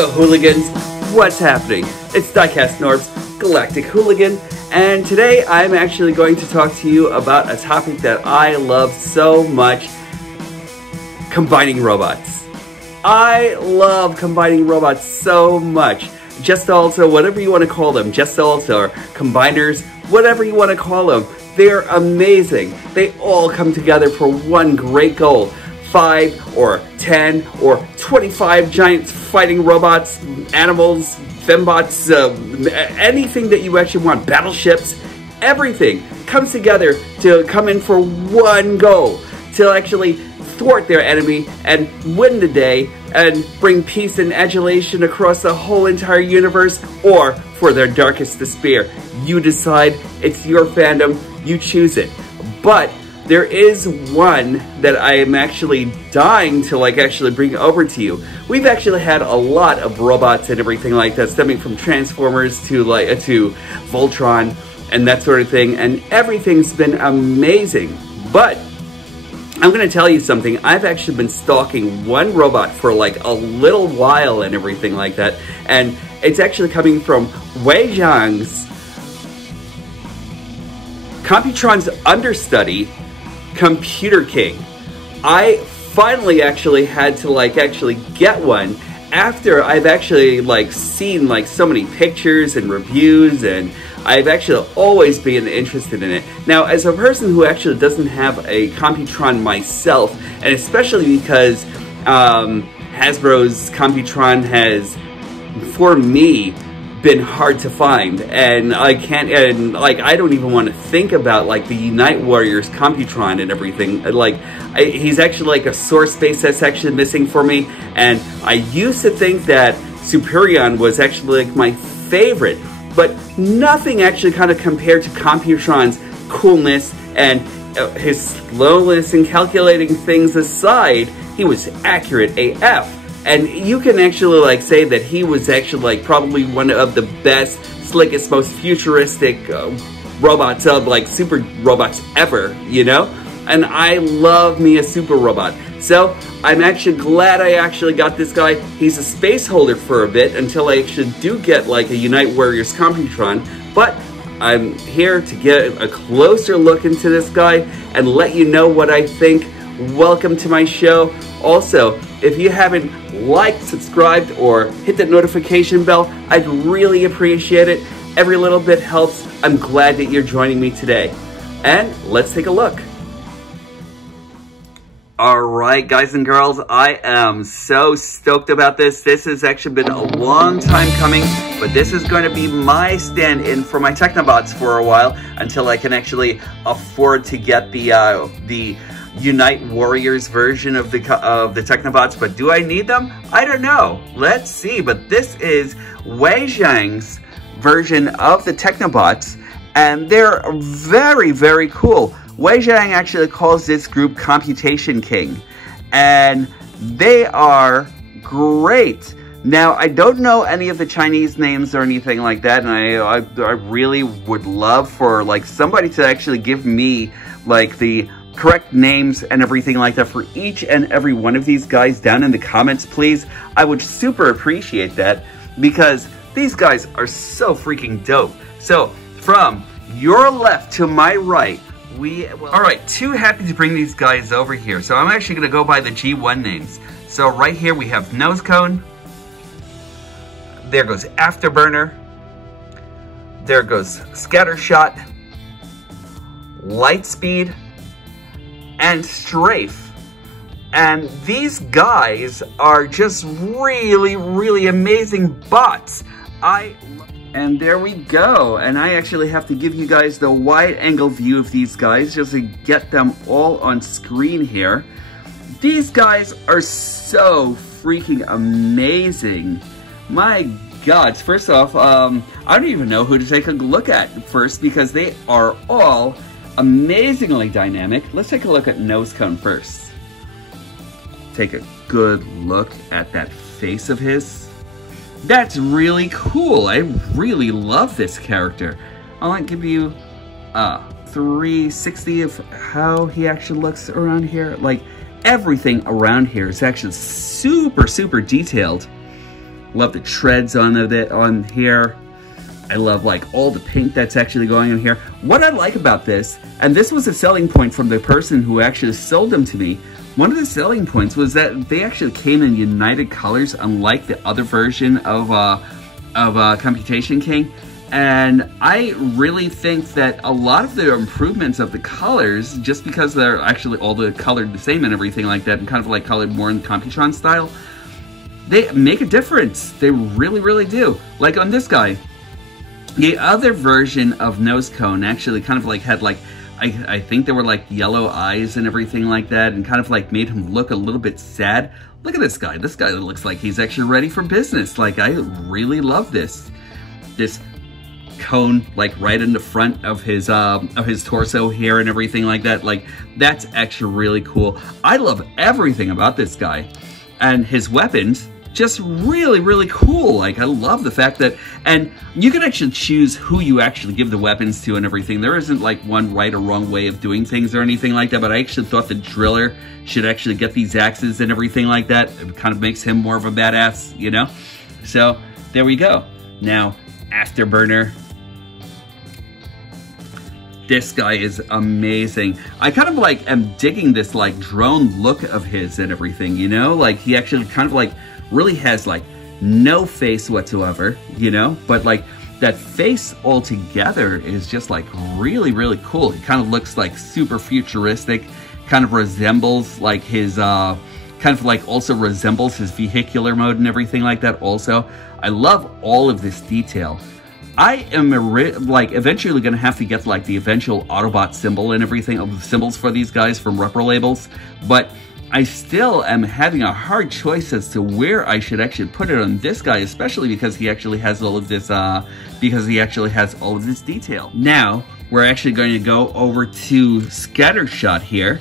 Hello hooligans, what's happening? It's DIECAST NORBZ, Galactic Hooligan, and today I'm actually going to talk to you about a topic that I love so much, combining robots. I love combining robots so much. Gestalt, or whatever you want to call them, Gestalt or combiners, whatever you want to call them, they're amazing. They all come together for one great goal. 5 or 10 or 25 giant fighting robots, animals, fembots, anything that you actually want, battleships, everything comes together to come in for one goal, to actually thwart their enemy and win the day and bring peace and adulation across the whole entire universe, or for their darkest despair. You decide, it's your fandom, you choose it. But there is one that I am actually dying to actually bring over to you. We've actually had a lot of robots and everything like that, stemming from Transformers to Voltron and that sort of thing, and everything's been amazing. But I'm gonna tell you something. I've actually been stalking one robot for a little while and everything like that, and it's actually coming from WeiJiang's Computron's understudy, Computer King. I finally actually had to actually get one after I've actually seen so many pictures and reviews, and I've actually always been interested in it. Now, as a person who actually doesn't have a Computron myself, and especially because Hasbro's Computron has, for me, been hard to find, and I don't even want to think about the Unite Warriors Computron and everything. He's actually a source space that's actually missing for me, and I used to think that Superion was actually my favorite, but nothing actually kind of compared to Computron's coolness and his slowness in calculating things aside. He was accurate AF. And you can actually say that he was actually probably one of the best, slickest, most futuristic robots of super robots ever, you know? And I love me a super robot. So I'm actually glad I actually got this guy. He's a space holder for a bit until I actually do get a Unite Warriors Computron. But I'm here to get a closer look into this guy and let you know what I think. Welcome to my show. Also, if you haven't liked, subscribed, or hit that notification bell, I'd really appreciate it. Every little bit helps. I'm glad that you're joining me today. And let's take a look. Alright, guys and girls, I am so stoked about this. This has actually been a long time coming, but this is going to be my stand-in for my Technobots for a while until I can actually afford to get the Unite Warriors version of the Technobots. But do I need them? I don't know. Let's see. But this is WeiJiang's version of the Technobots, and they're very, very cool. WeiJiang actually calls this group Computation King, and they are great. Now, I don't know any of the Chinese names or anything like that, and I really would love for somebody to actually give me the correct names and everything like that for each and every one of these guys down in the comments, please. I would super appreciate that, because these guys are so freaking dope. So from your left to my right, alright, too happy to bring these guys over here. So I'm actually going to go by the G1 names. So right here we have Nose Cone. There goes Afterburner. There goes Scattershot, Lightspeed, and Strafe. And these guys are just really, really amazing bots. And there we go. And I actually have to give you guys the wide angle view of these guys just to get them all on screen here. These guys are so freaking amazing. My gods. First off, I don't even know who to take a look at first, because they are all amazingly dynamic. Let's take a look at Nose Cone first. Take a good look at that face of his. That's really cool. I really love this character. I'll give you 360 of how he actually looks around here. Everything around here is actually super, super detailed. Love the treads on it on here. I love like all the paint that's actually going on here. What I like about this, and this was a selling point from the person who actually sold them to me, one of the selling points was that they actually came in United colors, unlike the other version of Computation King. And I really think that a lot of the improvements of the colors, just because they're actually all colored the same and everything like that, and kind of like colored more in the Computron style, they make a difference. They really, really do. Like on this guy, the other version of Nose Cone actually kind of like had like, I think there were like yellow eyes and everything like that, and kind of like made him look a little bit sad. Look at this guy. This guy looks like he's actually ready for business. Like, I really love this cone like right in the front of his torso here and everything like that. Like, that's actually really cool. I love everything about this guy, and his weapons just really, really cool. Like, I love the fact that, and you can actually choose who you actually give the weapons to and everything. There isn't like one right or wrong way of doing things or anything like that, but I actually thought the driller should actually get these axes and everything like that. It kind of makes him more of a badass, you know? So, there we go. Now, Afterburner. This guy is amazing. I kind of like am digging this like drone look of his and everything, you know? Like, he actually kind of like really has like no face whatsoever, you know, but like that face altogether is just like really, really cool. It kind of looks like super futuristic, kind of resembles like his kind of like also resembles his vehicular mode and everything like that. Also, I love all of this detail. I am like eventually gonna have to get like the eventual Autobot symbol and everything of the symbols for these guys from Repro Labels, but I still am having a hard choice as to where I should actually put it on this guy, especially because he actually has all of this, detail. Now, we're actually going to go over to Scattershot here,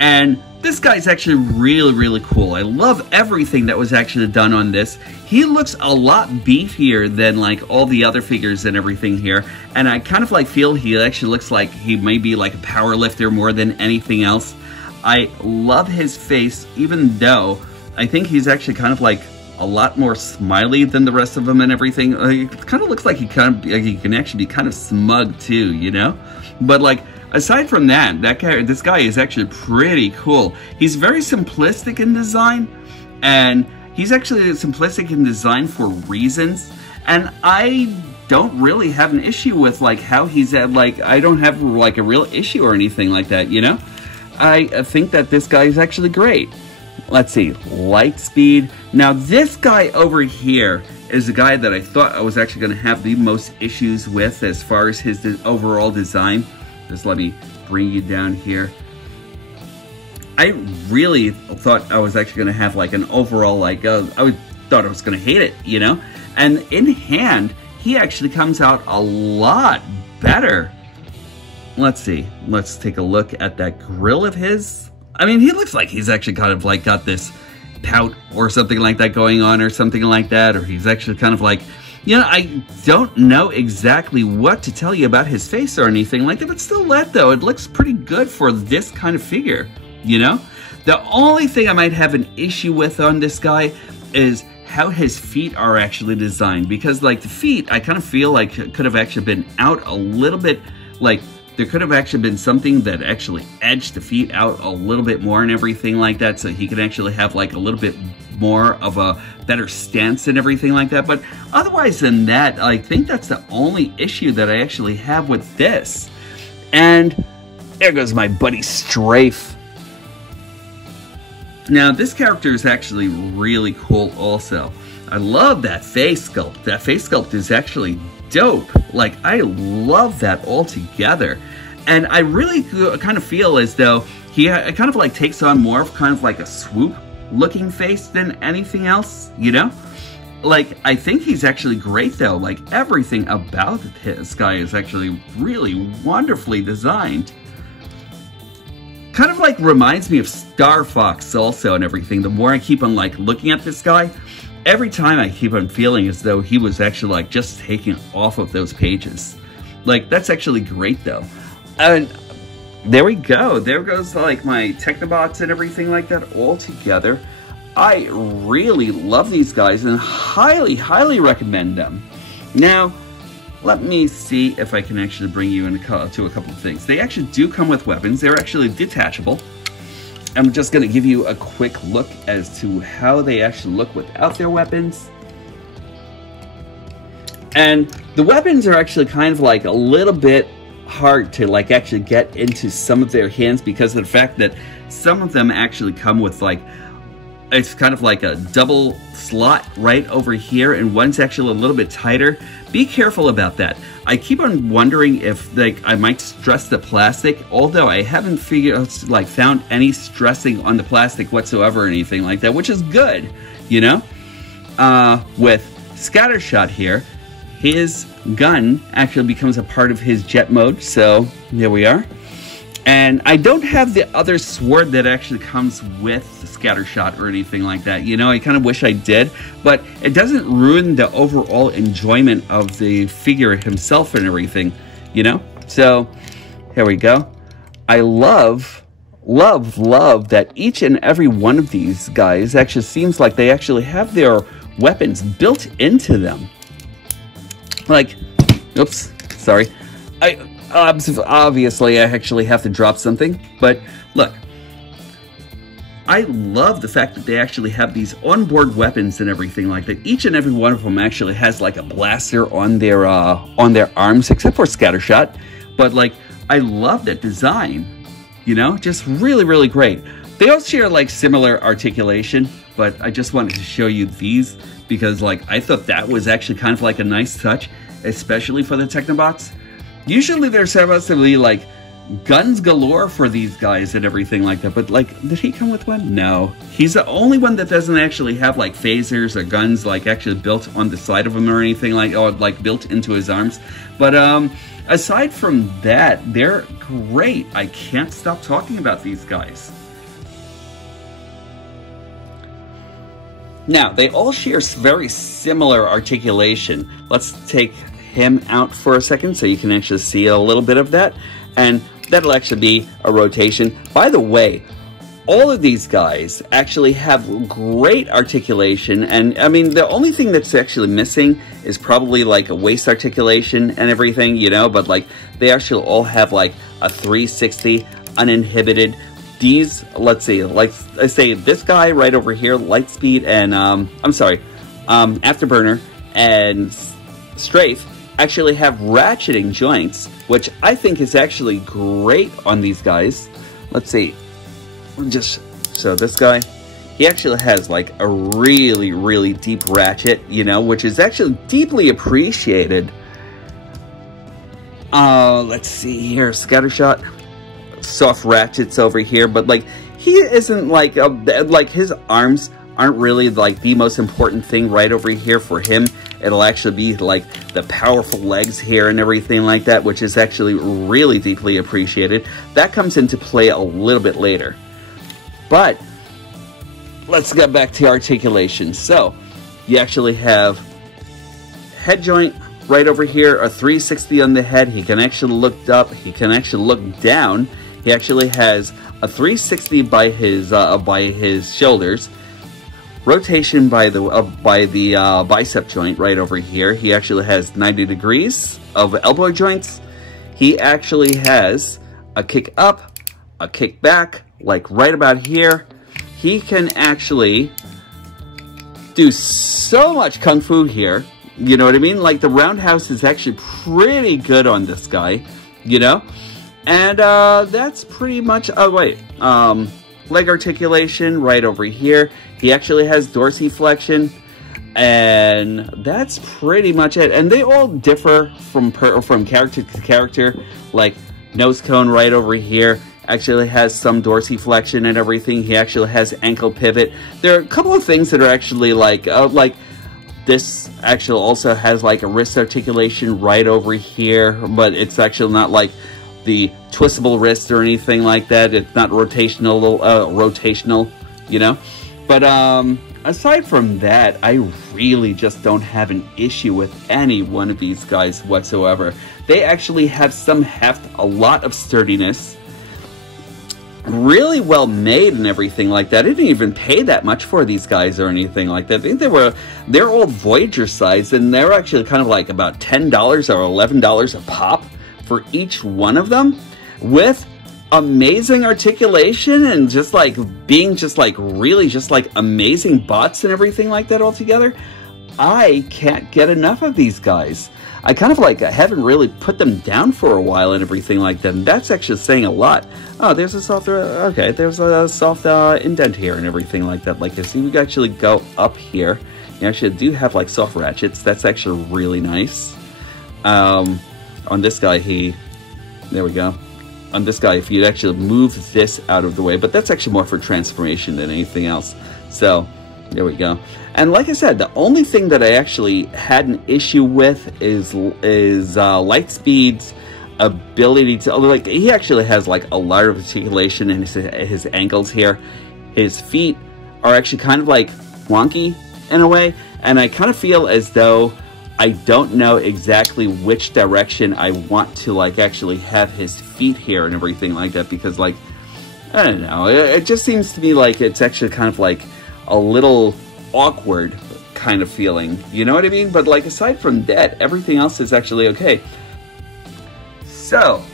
and this guy's actually really, really cool. I love everything that was actually done on this. He looks a lot beefier than like all the other figures and everything here, and I kind of like feel he actually looks like he may be like a power lifter more than anything else. I love his face, even though I think he's actually kind of like a lot more smiley than the rest of them and everything. It kind of looks like he can actually be kind of smug too, you know? But like, aside from that, this guy is actually pretty cool. He's very simplistic in design, and he's actually simplistic in design for reasons, and I don't really have an issue with like how he's at, like, I don't have like a real issue or anything like that, you know? I think that this guy is actually great. Let's see, Lightspeed. Now this guy over here is the guy that I thought I was actually going to have the most issues with as far as his overall design. Just let me bring you down here. I really thought I was actually going to have like an overall, like, thought I was going to hate it, you know? And in hand, he actually comes out a lot better. Let's see. Let's take a look at that grill of his. I mean, he looks like he's actually kind of like got this pout or something like that going on or something like that. Or he's actually kind of like, you know, I don't know exactly what to tell you about his face or anything like that. But still that, though, it looks pretty good for this kind of figure, you know? The only thing I might have an issue with on this guy is how his feet are actually designed. Because, like, the feet, I kind of feel like could have actually been out a little bit, like, there could have actually been something that actually edged the feet out a little bit more and everything like that, so he could actually have like a little bit more of a better stance and everything like that. But otherwise than that, I think that's the only issue that I actually have with this. And there goes my buddy Strafe. Now this character is actually really cool also. I love that face sculpt. That face sculpt is actually dope. Like, I love that altogether. And I really kind of feel as though he kind of like takes on more of kind of like a swoop looking face than anything else, you know? Like, I think he's actually great though. Like, everything about this guy is actually really wonderfully designed. Kind of like reminds me of Star Fox also and everything. The more I keep on like looking at this guy, every time I keep on feeling as though he was actually like just taken off of those pages. Like, that's actually great though. And there we go. There goes like my Technobots and everything like that all together. I really love these guys and highly, highly recommend them. Now, let me see if I can actually bring you into to a couple of things. They actually do come with weapons. They're actually detachable. I'm just going to give you a quick look as to how they actually look without their weapons. And the weapons are actually kind of like a little bit hard to like actually get into some of their hands because of the fact that some of them actually come with like, it's kind of like a double slot right over here, and one's actually a little bit tighter. Be careful about that. I keep on wondering if like I might stress the plastic, although I haven't found any stressing on the plastic whatsoever or anything like that, which is good, you know. With Scattershot here, his gun actually becomes a part of his jet mode, so there we are. And I don't have the other sword that actually comes with the Scattershot or anything like that. You know, I kind of wish I did, but it doesn't ruin the overall enjoyment of the figure himself and everything, you know? So, here we go. I love that each and every one of these guys actually seems like they actually have their weapons built into them. Like, oops, sorry. Obviously, I actually have to drop something, but look, I love the fact that they actually have these onboard weapons and everything like that. Each and every one of them actually has like a blaster on their arms, except for Scattershot. But like, I love that design, you know, just really, really great. They all share like similar articulation, but I just wanted to show you these because like I thought that was actually kind of like a nice touch, especially for the Technobots. Usually there's supposed to be like guns galore for these guys and everything like that, but like, did he come with one? No. He's the only one that doesn't actually have like phasers or guns like actually built on the side of him or anything like, or like built into his arms. But aside from that, they're great. I can't stop talking about these guys. Now, they all share very similar articulation. Let's take him out for a second so you can actually see a little bit of that, and that'll actually be a rotation. By the way, all of these guys actually have great articulation, and I mean the only thing that's actually missing is probably like a waist articulation and everything, you know, but like they actually all have like a 360 uninhibited. These, let's see, like I say this guy right over here, Lightspeed and Afterburner and Strafe actually have ratcheting joints, which I think is actually great on these guys. Let's see, so this guy, he actually has like a really, really deep ratchet, you know, which is actually deeply appreciated. Let's see here, Scattershot, soft ratchets over here, but like he isn't like his arms aren't really like the most important thing right over here for him. It'll actually be like the powerful legs here and everything like that, which is actually really deeply appreciated. That comes into play a little bit later. But let's get back to articulation. So you actually have head joint right over here, a 360 on the head. He can actually look up, he can actually look down. He actually has a 360 by his shoulders. Rotation by the bicep joint right over here. He actually has 90 degrees of elbow joints. He actually has a kick up, a kick back, like right about here. He can actually do so much kung fu here. You know what I mean? Like the roundhouse is actually pretty good on this guy, you know? And that's pretty much, leg articulation right over here. He actually has dorsiflexion, and that's pretty much it. And they all differ from character to character. Like nose cone right over here actually has some dorsiflexion and everything. He actually has ankle pivot. There are a couple of things that are actually like this actually also has like a wrist articulation right over here, but it's actually not like the twistable wrist or anything like that. It's not rotational, you know. But aside from that, I really just don't have an issue with any one of these guys whatsoever. They actually have a lot of sturdiness. really well made and everything like that. I didn't even pay that much for these guys or anything like that. I think they're old Voyager size, and they're actually kind of like about $10 or $11 a pop for each one of them, with amazing articulation and just like being just like really just like amazing bots and everything like that altogether. I can't get enough of these guys. I kind of like haven't really put them down for a while and everything like that. And that's actually saying a lot. Oh, there's a soft, okay, there's a soft indent here and everything like that. Like I see, we can actually go up here. You actually do have like soft ratchets. That's actually really nice. On this guy, there we go. On this guy, if you'd actually move this out of the way, but that's actually more for transformation than anything else. So there we go. And like I said, the only thing that I actually had an issue with is Lightspeed's ability to, like, he actually has like a lot of articulation in his ankles here. His feet are actually kind of like wonky in a way, and I kind of feel as though I don't know exactly which direction I want to like actually have his feet here and everything like that, because like, I don't know, it just seems to me like it's actually kind of like a little awkward kind of feeling, you know what I mean? But like aside from that, everything else is actually okay. So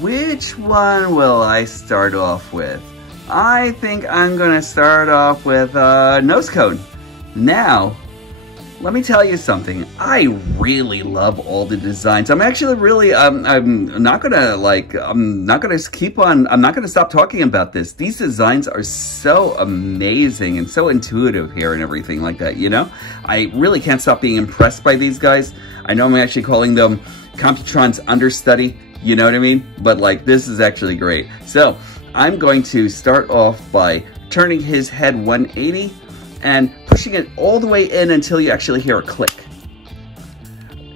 which one will I start off with? I think I'm gonna start off with nose cone. Now let me tell you something. I really love all the designs. I'm actually really, I'm not gonna stop talking about this. These designs are so amazing and so intuitive here and everything like that, you know? I really can't stop being impressed by these guys. I know I'm actually calling them Computron's understudy, you know what I mean? But like, this is actually great. So I'm going to start off by turning his head 180 and pushing it all the way in until you actually hear a click.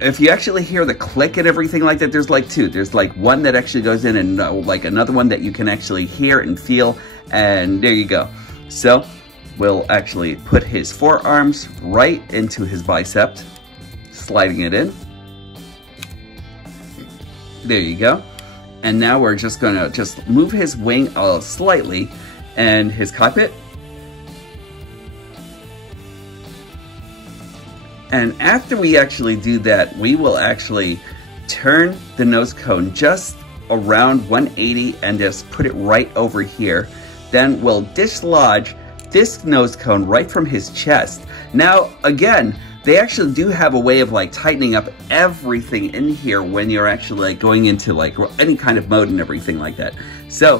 If you actually hear the click and everything like that, there's like two. There's like one that actually goes in and like another one that you can actually hear and feel, and there you go. So we'll actually put his forearms right into his bicep, sliding it in. There you go. And now we're just gonna just move his wing slightly and his cockpit. And after we actually do that, we will actually turn the nose cone just around 180 and just put it right over here. Then we'll dislodge this nose cone right from his chest. Now, again, they actually do have a way of like tightening up everything in here when you're actually like going into like any kind of mode and everything like that. So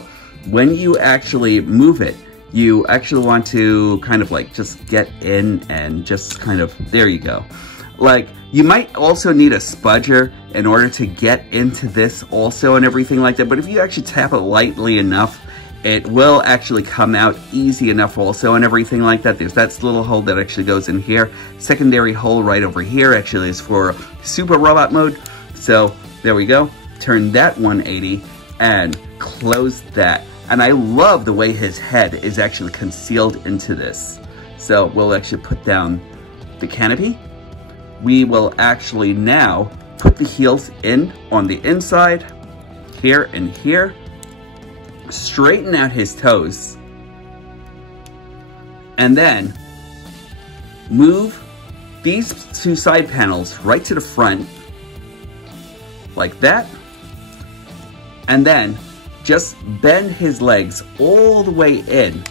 when you actually move it, you actually want to kind of like just get in and just kind of, there you go. Like, you might also need a spudger in order to get into this also and everything like that, but if you actually tap it lightly enough, it will actually come out easy enough also and everything like that. There's that little hole that actually goes in here. Secondary hole right over here actually is for super robot mode. So there we go. Turn that 180 and close that. And I love the way his head is actually concealed into this. So we'll actually put down the canopy. We will actually now put the heels in on the inside, here and here. Straighten out his toes. And then move these two side panels right to the front, like that. And then just bend his legs all the way in.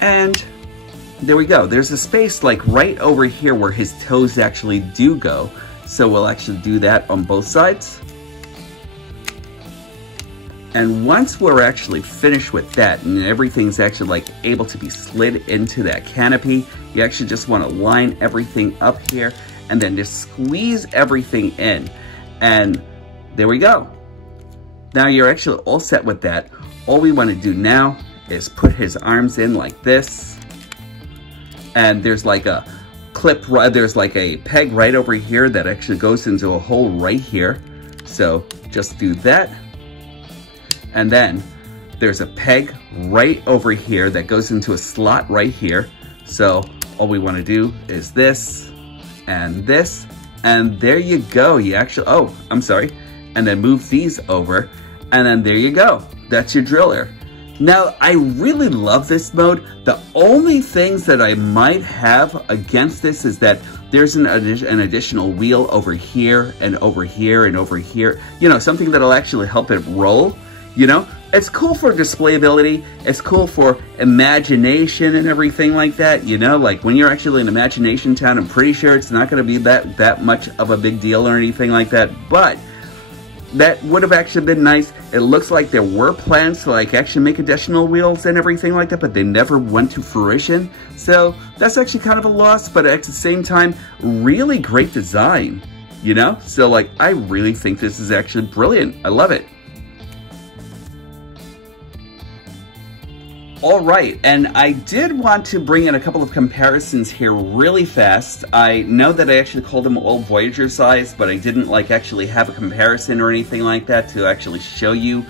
And there we go. There's a space like right over here where his toes actually do go. So we'll actually do that on both sides. And once we're actually finished with that and everything's actually like able to be slid into that canopy, you actually just want to line everything up here and then just squeeze everything in. And there we go. Now you're actually all set with that. All we want to do now is put his arms in like this. And there's like a clip, there's like a peg right over here that actually goes into a hole right here. So just do that. And then there's a peg right over here that goes into a slot right here. So all we want to do is this, and there you go. You actually, oh, I'm sorry. And then move these over, and then there you go. that's your driller. Now, I really love this mode. The only things that I might have against this is that there's an additional wheel over here and over here and over here. You know, something that'll actually help it roll, you know? It's cool for displayability. It's cool for imagination and everything like that, you know? Like, when you're actually in Imagination Town, I'm pretty sure it's not going to be that much of a big deal or anything like that, but that would have actually been nice. It looks like there were plans to like actually make additional wheels and everything like that, but they never went to fruition. So that's actually kind of a loss, but at the same time, really great design, you know? So like, I really think this is actually brilliant. I love it. All right, and I did want to bring in a couple of comparisons here really fast. I know that I actually called them all Voyager size, but I didn't like actually have a comparison or anything like that to actually show you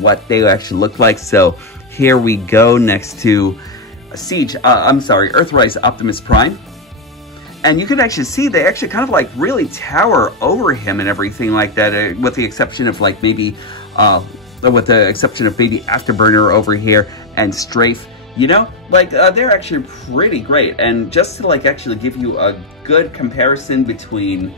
what they actually look like. So here we go next to Earthrise Optimus Prime. And you can actually see they actually kind of like really tower over him and everything like that, with the exception of like maybe Afterburner over here and Strafe, you know, like they're actually pretty great. And just to like actually give you a good comparison between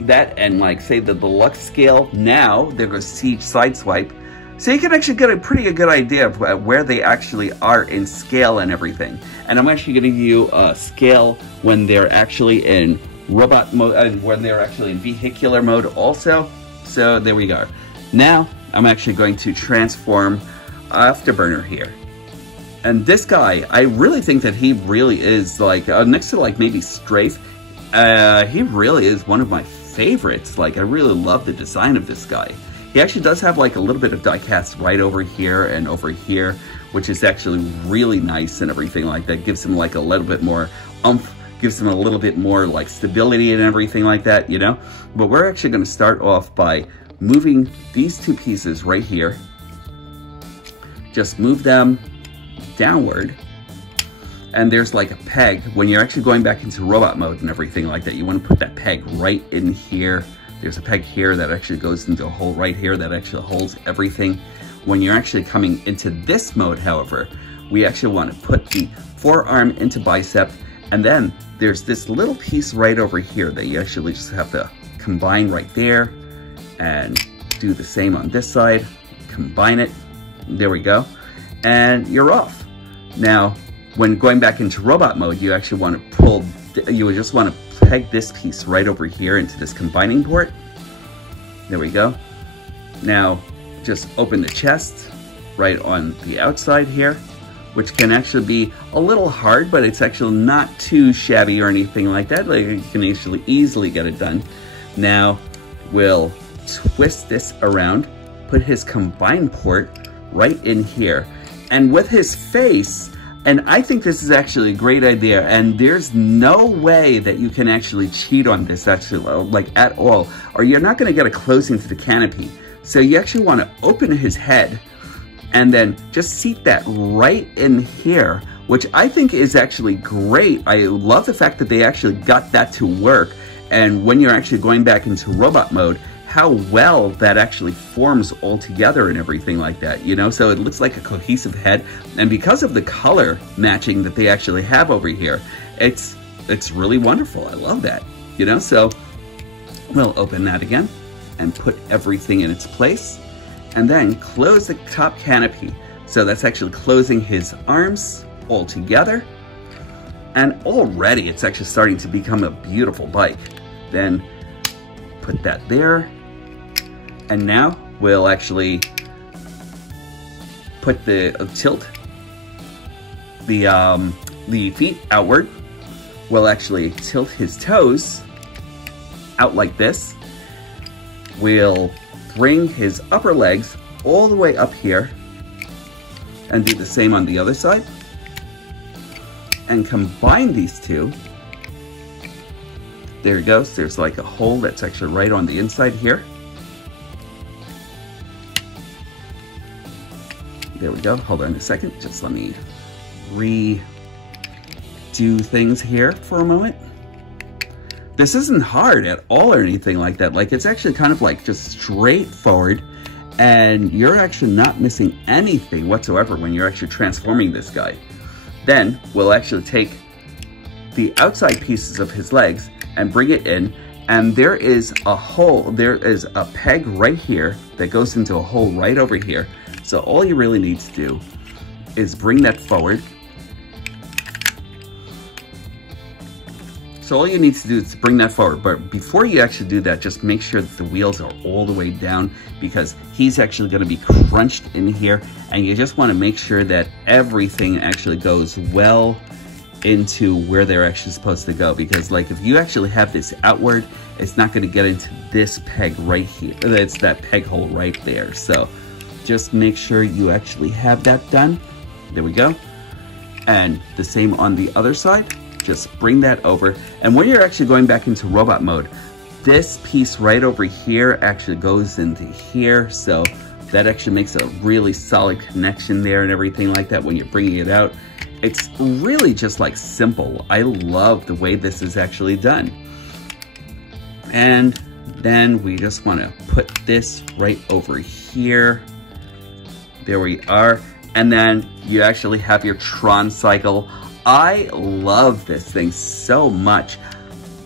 that and like say the deluxe scale, now there goes Siege Sideswipe, so you can actually get a pretty good idea of where they actually are in scale and everything. And I'm actually going to give you a scale when they're actually in robot mode and when they're actually in vehicular mode also. So there we go. Now I'm actually going to transform Afterburner here. And this guy, I really think that he really is like, next to like maybe Strafe, he really is one of my favorites. Like, I really love the design of this guy. He actually does have like a little bit of diecast right over here and over here, which is actually really nice and everything like that. Gives him like a little bit more oomph, gives him a little bit more like stability and everything like that, you know? But we're actually going to start off by moving these two pieces right here. Just move them downward. And there's like a peg. When you're actually going back into robot mode and everything like that, you want to put that peg right in here. There's a peg here that actually goes into a hole right here that actually holds everything. When you're actually coming into this mode, however, we actually want to put the forearm into bicep, and then there's this little piece right over here that you actually just have to combine right there, and do the same on this side, combine it, there we go, and you're off. Now, when going back into robot mode, you actually want to pull, you would just want to peg this piece right over here into this combining port. There we go. Now, just open the chest right on the outside here, which can actually be a little hard, but it's actually not too shabby or anything like that. Like, you can actually easily get it done. Now, we'll twist this around, put his combine port right in here. And with his face, and I think this is actually a great idea, and there's no way that you can actually cheat on this actually, like at all, or you're not gonna get a closing to the canopy. So you actually wanna open his head and then just seat that right in here, which I think is actually great. I love the fact that they actually got that to work. And when you're actually going back into robot mode, how well that actually forms all together and everything like that, you know? So it looks like a cohesive head, and because of the color matching that they actually have over here, it's really wonderful. I love that, you know? So we'll open that again and put everything in its place, and then close the top canopy. So that's actually closing his arms all together, and already it's actually starting to become a beautiful bike. Then put that there. And now we'll actually put the tilt the feet outward. We'll actually tilt his toes out like this. We'll bring his upper legs all the way up here and do the same on the other side. And combine these two. There it goes. There's like a hole that's actually right on the inside here. There we go. Hold on a second. Just let me redo things here for a moment. This isn't hard at all or anything like that. Like, it's actually kind of like just straightforward. and you're actually not missing anything whatsoever when you're actually transforming this guy. Then we'll actually take the outside pieces of his legs and bring it in, and there is a hole, there is a peg right here that goes into a hole right over here. So all you really need to do is bring that forward. So all you need to do is bring that forward, but before you actually do that, just make sure that the wheels are all the way down, because he's actually going to be crunched in here, and you just want to make sure that everything actually goes well into where they're actually supposed to go, because like if you actually have this outward, it's not going to get into this peg right here. It's that peg hole right there. So just make sure you actually have that done. There we go. And the same on the other side. Just bring that over, and when you're actually going back into robot mode, this piece right over here actually goes into here, so that actually makes a really solid connection there and everything like that when you're bringing it out. It's really just like simple. I love the way this is actually done. And then we just want to put this right over here. There we are. And then you actually have your Tron cycle. I love this thing so much.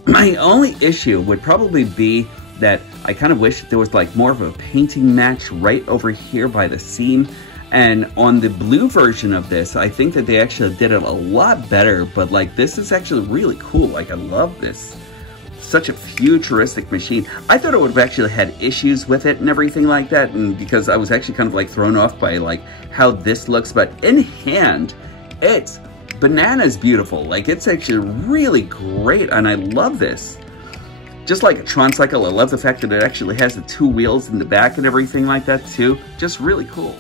My only issue would probably be that I kind of wish there was like more of a painting match right over here by the seam. And on the blue version of this, I think that they actually did it a lot better, but like this is actually really cool. Like I love this. Such a futuristic machine. I thought it would have actually had issues with it and everything like that, and because I was actually kind of like thrown off by like how this looks, but in hand, it's bananas beautiful. Like it's actually really great, and I love this. Just like a Tron cycle, I love the fact that it actually has the two wheels in the back and everything like that too. Just really cool.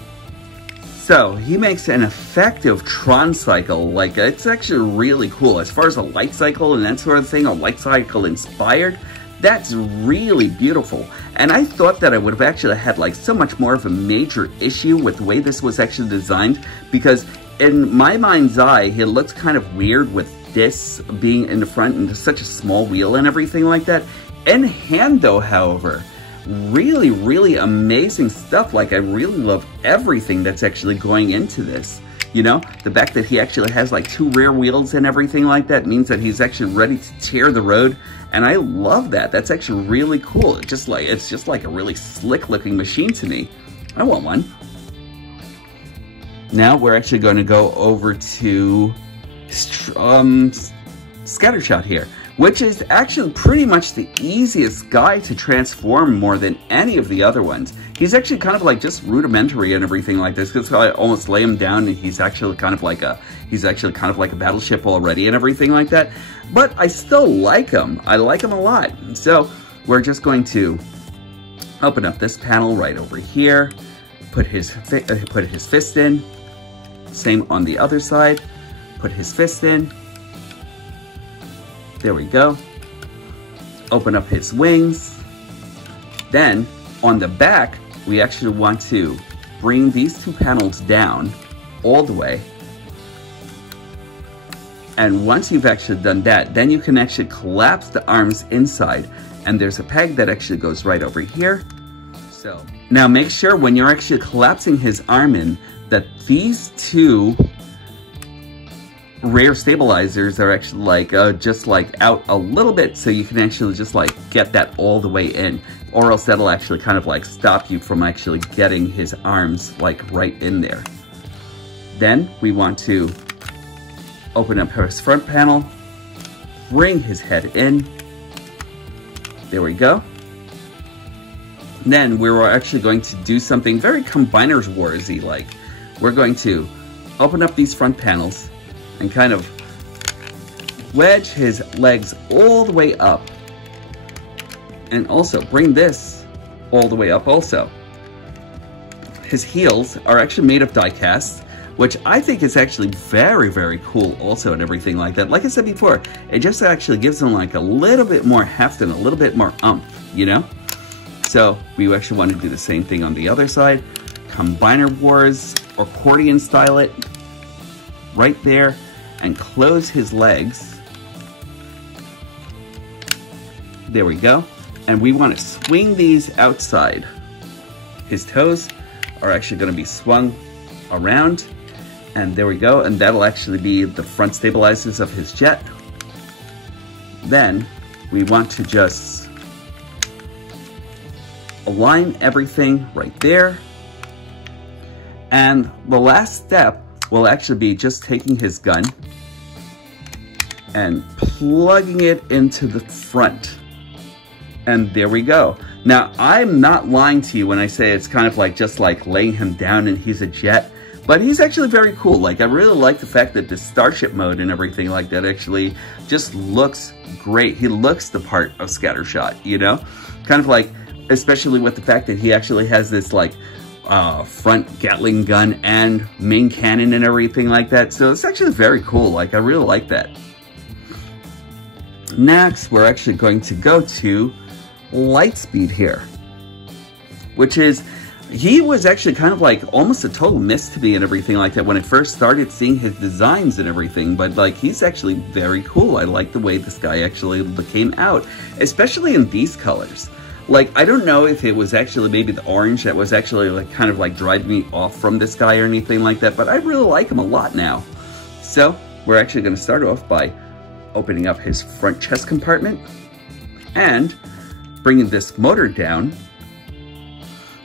So he makes an effective Tron cycle. Like it's actually really cool. As far as a light cycle and that sort of thing, a light cycle inspired, that's really beautiful. And I thought that I would have actually had like so much more of a major issue with the way this was actually designed, because in my mind's eye, it looks kind of weird with this being in the front and such a small wheel and everything like that. In hand though, however, really, really amazing stuff. Like I really love everything that's actually going into this. You know, the fact that he actually has like two rear wheels and everything like that means that he's actually ready to tear the road. And I love that. That's actually really cool. It's just like a really slick looking machine to me. I want one. Now we're actually going to go over to Scattershot here, which is actually pretty much the easiest guy to transform more than any of the other ones. He's actually kind of like just rudimentary and everything like this, because I almost lay him down and he's actually kind of like a battleship already and everything like that. But I still like him. I like him a lot. So we're just going to open up this panel right over here, put his fist in. Same on the other side. Put his fist in. There we go. Open up his wings. Then on the back, we actually want to bring these two panels down all the way. And once you've actually done that, then you can actually collapse the arms inside. And there's a peg that actually goes right over here. So now make sure when you're actually collapsing his arm in, that these two rear stabilizers are actually like just like out a little bit, so you can actually just like get that all the way in, or else that'll actually kind of like stop you from actually getting his arms like right in there. Then we want to open up his front panel, bring his head in. There we go. Then we're actually going to do something very Combiners Warsy like. We're going to open up these front panels and kind of wedge his legs all the way up, and also bring this all the way up also. His heels are actually made of die-cast, which I think is actually very, very cool also and everything like that. Like I said before, it just actually gives him like a little bit more heft and a little bit more oomph, you know? So we actually want to do the same thing on the other side. Combiner Wars, accordion style it right there, and close his legs. There we go. And we want to swing these outside. his toes are actually going to be swung around, and there we go, and that'll actually be the front stabilizers of his jet. Then we want to just align everything right there, and the last step will actually be just taking his gun and plugging it into the front. And there we go. Now, I'm not lying to you when I say it's kind of like just like laying him down and he's a jet, but he's actually very cool. Like, I really like the fact that the Starship mode and everything like that actually just looks great. He looks the part of Scattershot, you know? Kind of like, especially with the fact that he actually has this like front Gatling gun and main cannon and everything like that. So it's actually very cool. Like, I really like that. Next, we're actually going to go to Lightspeed here, which is, he was actually kind of like almost a total miss to me and everything like that when I first started seeing his designs and everything, but like, he's actually very cool. I like the way this guy actually came out, especially in these colors. Like, I don't know if it was actually maybe the orange that was actually like kind of like driving me off from this guy or anything like that, but I really like him a lot now. So we're actually going to start off by opening up his front chest compartment and bringing this motor down.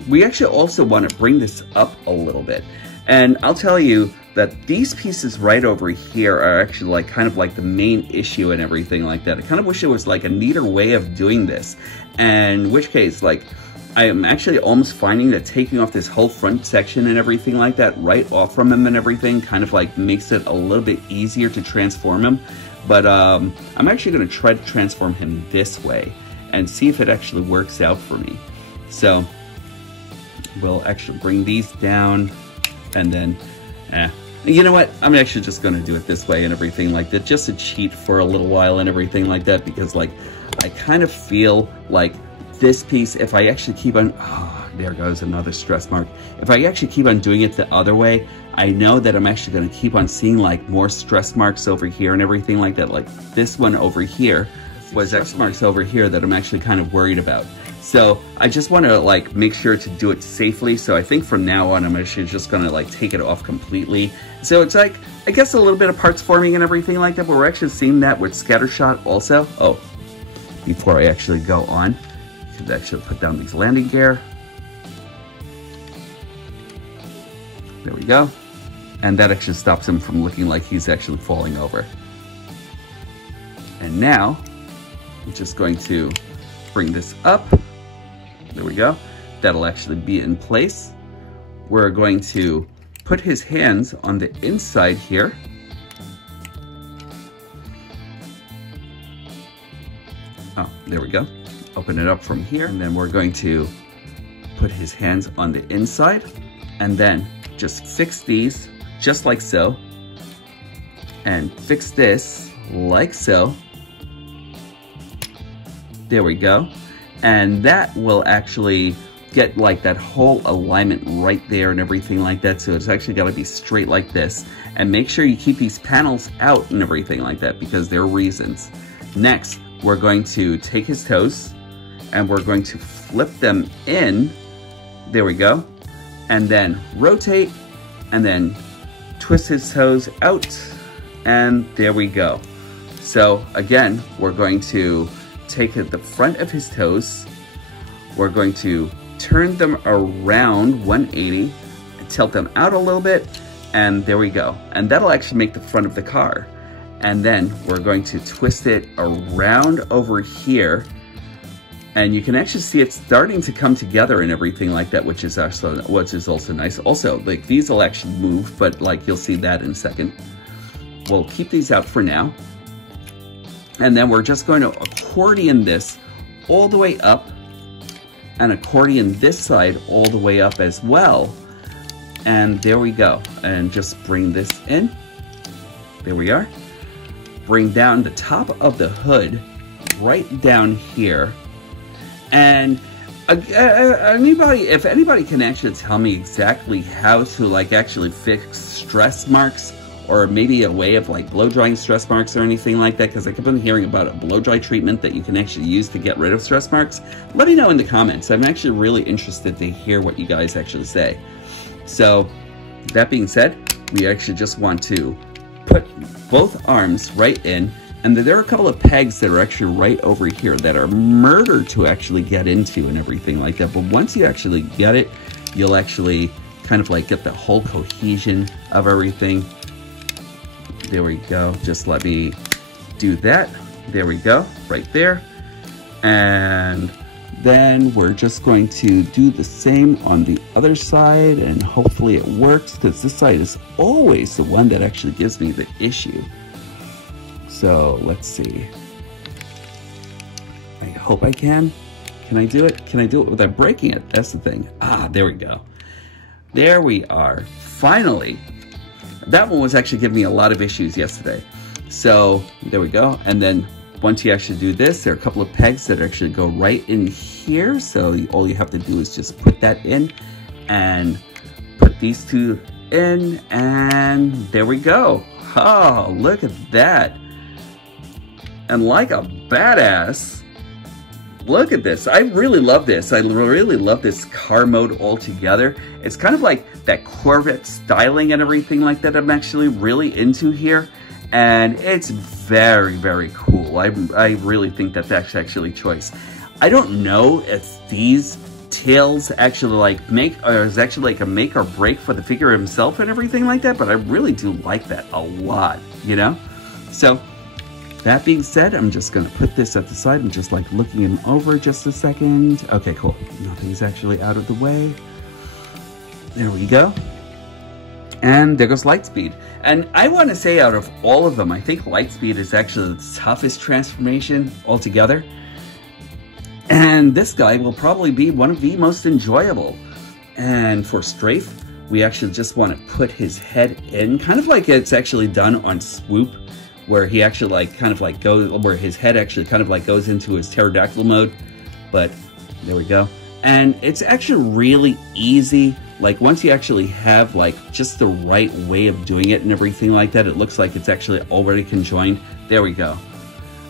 We actually also want to bring this up a little bit, and I'll tell you that these pieces right over here are actually like kind of like the main issue and everything like that. I kind of wish there was like a neater way of doing this, and in which case, like, I am actually almost finding that taking off this whole front section and everything like that right off from him and everything kind of like makes it a little bit easier to transform him. But I'm actually going to try to transform him this way and see if it actually works out for me. So we'll actually bring these down, and then, you know what? I'm actually just going to do it this way and everything like that, just to cheat for a little while and everything like that, because like, I kind of feel like this piece, if I actually keep on, oh, there goes another stress mark. If I actually keep on doing it the other way, I know that I'm actually going to keep on seeing like more stress marks over here and everything like that. Like this one over here was X marks over here that I'm actually kind of worried about. So I just want to like make sure to do it safely. So I think from now on, I'm actually just going to like take it off completely. So it's like, I guess a little bit of parts forming and everything like that, but we're actually seeing that with Scattershot also. Oh, before I actually go on, I could actually put down these landing gear. There we go. And that actually stops him from looking like he's actually falling over. And now, I'm just going to bring this up. There we go. That'll actually be in place. We're going to put his hands on the inside here. Oh, there we go. Open it up from here. And then we're going to put his hands on the inside. And then just fix these just like so. And fix this like so. There we go. And that will actually get like that whole alignment right there and everything like that. So it's actually got to be straight like this. And make sure you keep these panels out and everything like that, because there are reasons. Next, we're going to take his toes and we're going to flip them in. There we go. And then rotate and then twist his toes out. And there we go. So again, we're going to take the front of his toes. We're going to turn them around 180 and tilt them out a little bit. And there we go. And that'll actually make the front of the car. And then we're going to twist it around over here. And you can actually see it starting to come together and everything like that, which is also nice. Also, like, these will actually move, but like, you'll see that in a second. We'll keep these out for now. And then we're just going to accordion this all the way up and accordion this side all the way up as well. And there we go. And just bring this in. There we are. Bring down the top of the hood right down here. And if anybody can actually tell me exactly how to like actually fix stress marks or maybe a way of like blow drying stress marks or anything like that, because I kept on hearing about a blow dry treatment that you can actually use to get rid of stress marks, let me know in the comments. I'm actually really interested to hear what you guys actually say. So that being said, we actually just want to put both arms right in, and there are a couple of pegs that are actually right over here that are murder to actually get into and everything like that. But once you actually get it, you'll actually kind of like get the whole cohesion of everything. There we go. Just let me do that. There we go, right there. And then we're just going to do the same on the other side, and hopefully it works, because this side is always the one that actually gives me the issue. So let's see. I hope I can. Can I do it? Can I do it without breaking it? That's the thing. Ah, there we go. There we are. Finally. That one was actually giving me a lot of issues yesterday. So there we go. And then once you actually do this, there are a couple of pegs that actually go right in here. So all you have to do is just put that in and put these two in, and there we go. Oh, look at that. And like a badass, look at this. I really love this. I really love this car mode altogether. It's kind of like that Corvette styling and everything like that I'm actually really into here. And it's very, very cool. I really think that that's actually choice. I don't know if these tails actually like make, or is actually like a make or break for the figure himself and everything like that, but I really do like that a lot, you know? So that being said, I'm just gonna put this at the side. I'm just like looking him over just a second. Okay, cool. Nothing's actually out of the way. There we go. And there goes Lightspeed. And I want to say out of all of them, I think Lightspeed is actually the toughest transformation altogether. And this guy will probably be one of the most enjoyable. And for Strafe, we actually just want to put his head in, kind of like it's actually done on Swoop, where he actually like kind of like goes, where his head actually kind of like goes into his pterodactyl mode. But there we go. And it's actually really easy. Like once you actually have like just the right way of doing it and everything like that, it looks like it's actually already conjoined. There we go.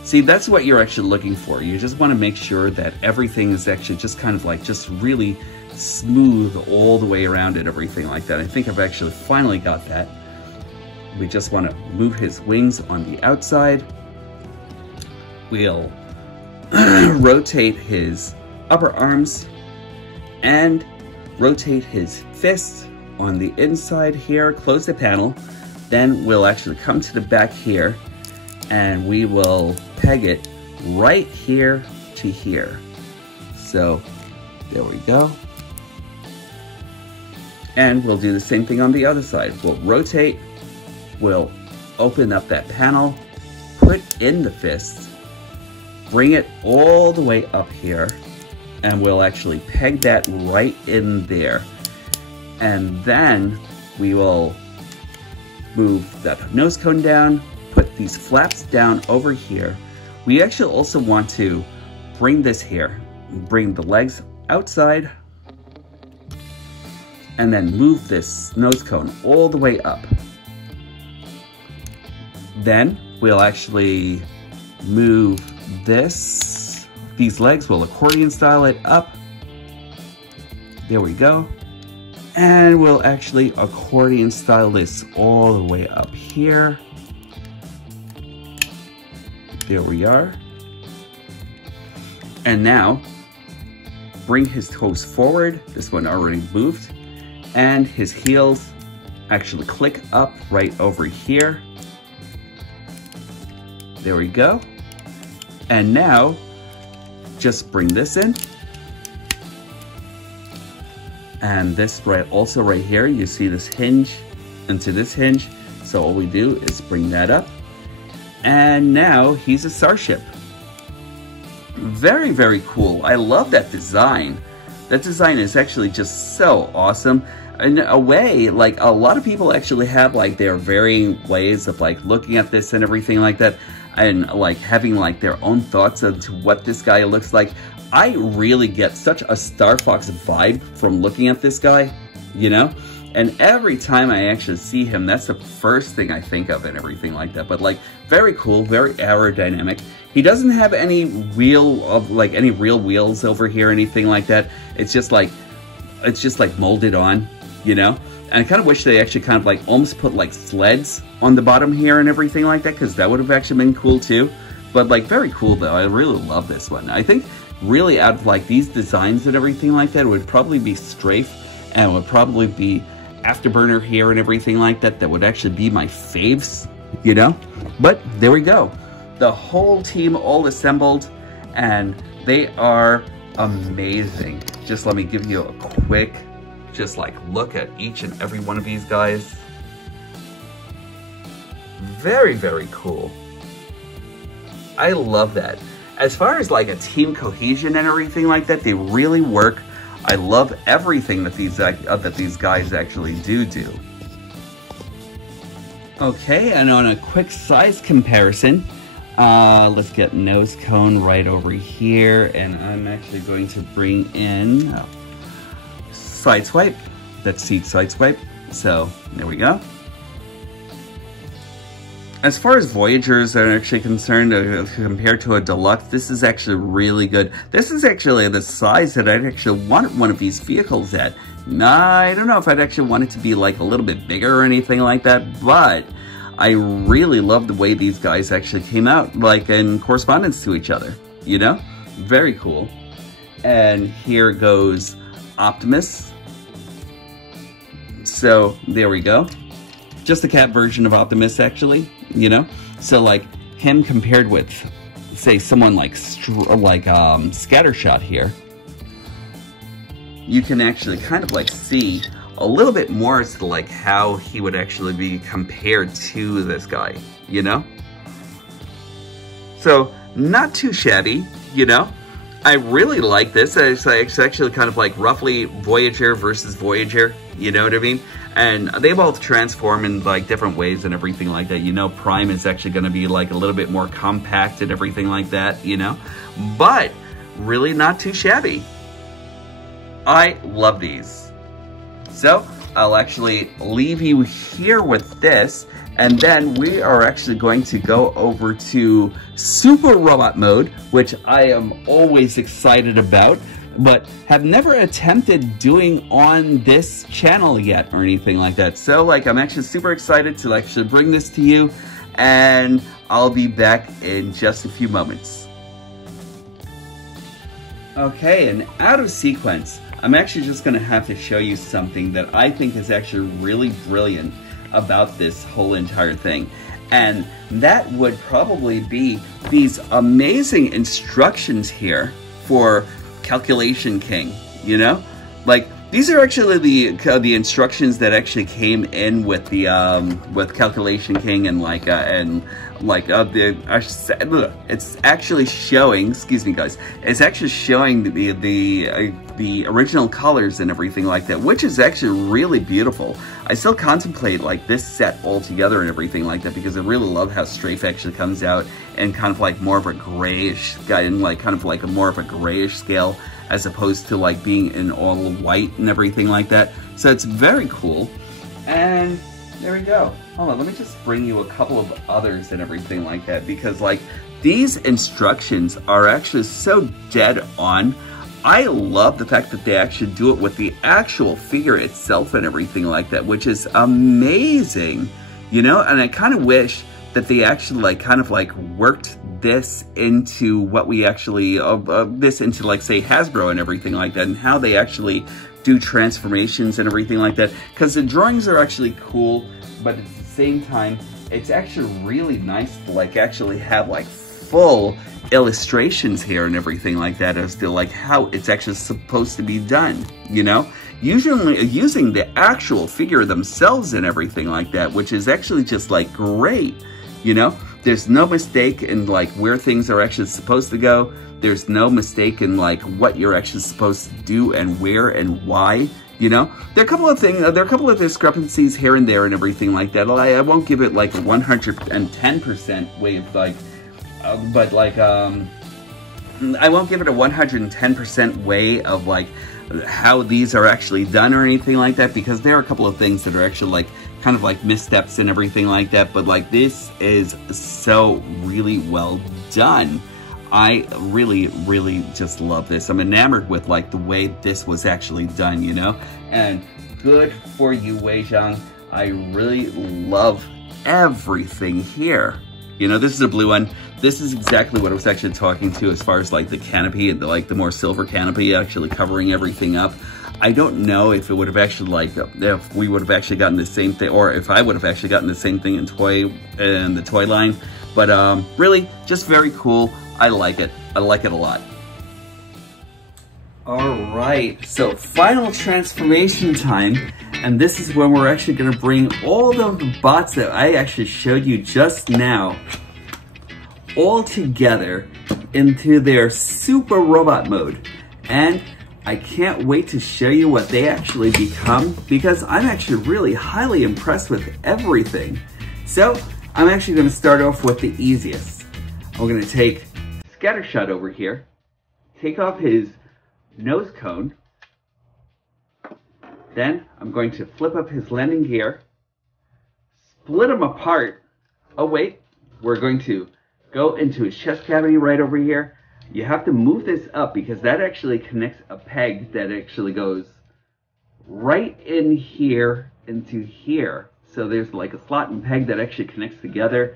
See, that's what you're actually looking for. You just want to make sure that everything is actually just kind of like just really smooth all the way around and everything like that. I think I've actually finally got that. We just want to move his wings on the outside. We'll rotate his upper arms and rotate his fists on the inside here, close the panel. Then we'll actually come to the back here and we will peg it right here to here. So there we go. And we'll do the same thing on the other side. We'll rotate, we'll open up that panel, put in the fist, bring it all the way up here, and we'll actually peg that right in there. And then we will move that nose cone down, put these flaps down over here. We actually also want to bring this here, bring the legs outside, and then move this nose cone all the way up. Then we'll actually move these legs, will accordion style it up. There we go. And we'll actually accordion style this all the way up here. There we are. And now bring his toes forward. This one already moved. And his heels actually click up right over here. There we go. And now just bring this in. And this also right here, you see this hinge into this hinge. So all we do is bring that up. And now he's a Starship. Very, very cool. I love that design. That design is actually just so awesome. In a way, like a lot of people actually have like their varying ways of like looking at this and everything like that, and like having like their own thoughts into what this guy looks like. I really get such a Star Fox vibe from looking at this guy, you know? And every time I actually see him, that's the first thing I think of and everything like that. But like, very cool, very aerodynamic. He doesn't have any real wheels over here or anything like that. It's just like molded on, you know? And I kind of wish they actually kind of like almost put like sleds on the bottom here and everything like that, because that would have actually been cool too. But like, very cool though. I really love this one. I think really out of like these designs and everything like that, it would probably be Strafe, and it would probably be Afterburner here and everything like that. That would actually be my faves, you know? But there we go. The whole team all assembled, and they are amazing. Just let me give you a quick, just like look at each and every one of these guys. Very, very cool. I love that. As far as like a team cohesion and everything like that, they really work. I love everything that these guys actually do. Okay, and on a quick size comparison, let's get nose cone right over here, and I'm actually going to bring in Sideswipe. That's seat Sideswipe. So there we go. As far as Voyagers are actually concerned, compared to a Deluxe, this is actually really good. This is actually the size that I'd actually want one of these vehicles at. I don't know if I'd actually want it to be like a little bit bigger or anything like that, but I really love the way these guys actually came out, like in correspondence to each other, you know? Very cool. And here goes Optimus. So there we go. Just a cat version of Optimus, actually, you know? So like him compared with, say, someone like Scattershot here, you can actually kind of like see a little bit more as to like how he would actually be compared to this guy, you know? So not too shabby, you know? I really like this. It's actually kind of like roughly Voyager versus Voyager, you know what I mean? And they both transform in like different ways and everything like that. You know, Prime is actually going to be like a little bit more compact and everything like that, you know? But really not too shabby. I love these. So I'll actually leave you here with this, and then we are actually going to go over to Super Robot Mode, which I am always excited about, but have never attempted doing on this channel yet or anything like that. So like, I'm actually super excited to actually bring this to you, and I'll be back in just a few moments. Okay, and out of sequence, I'm actually just going to have to show you something that I think is actually really brilliant about this whole entire thing. And that would probably be these amazing instructions here for Calculation King, you know? Like, these are actually the instructions that actually came in with the with Calculation King, and it's actually showing, excuse me guys, it's actually showing the original colors and everything like that, which is actually really beautiful. I still contemplate like this set all together and everything like that, because I really love how Strafe actually comes out and kind of like more of a grayish guy, and like kind of like a more of a grayish scale, as opposed to like being in all white and everything like that. So it's very cool. And there we go. Hold on, let me just bring you a couple of others and everything like that, because like these instructions are actually so dead on. I love the fact that they actually do it with the actual figure itself and everything like that, which is amazing, you know? And I kind of wish that they actually like kind of like worked this into what we actually, this into like say Hasbro and everything like that, and how they actually do transformations and everything like that. Because the drawings are actually cool, but at the same time, it's actually really nice to like actually have like full illustrations here and everything like that as to like how it's actually supposed to be done, you know? Usually using the actual figure themselves and everything like that, which is actually just like great, you know? There's no mistake in like where things are actually supposed to go. There's no mistake in like what you're actually supposed to do and where and why, you know? There are a couple of things, there are a couple of discrepancies here and there and everything like that. I won't give it like 110% way of like, but like, I won't give it a 110% way of like how these are actually done or anything like that, because there are a couple of things that are actually like kind of like missteps and everything like that, but like this is so really well done. I really just love this. I'm enamored with like the way this was actually done, you know? And good for you, WeiJiang. I really love everything here. You know, this is a blue one. This is exactly what I was actually talking to as far as like the canopy and the more silver canopy actually covering everything up. I don't know if it would have actually like, if we would have actually gotten the same thing, or if I would have actually gotten the same thing in the toy line. But really, just very cool. I like it. I like it a lot. All right, so final transformation time. And this is when we're actually gonna bring all of the bots that I actually showed you just now all together into their super robot mode. And I can't wait to show you what they actually become, because I'm actually really highly impressed with everything. So I'm actually gonna start off with the easiest. I'm gonna take Scattershot over here, take off his nose cone. Then I'm going to flip up his landing gear, split them apart. Oh wait, we're going to go into his chest cavity right over here. You have to move this up because that actually connects a peg that actually goes right in here into here. So there's like a slot and peg that actually connects together.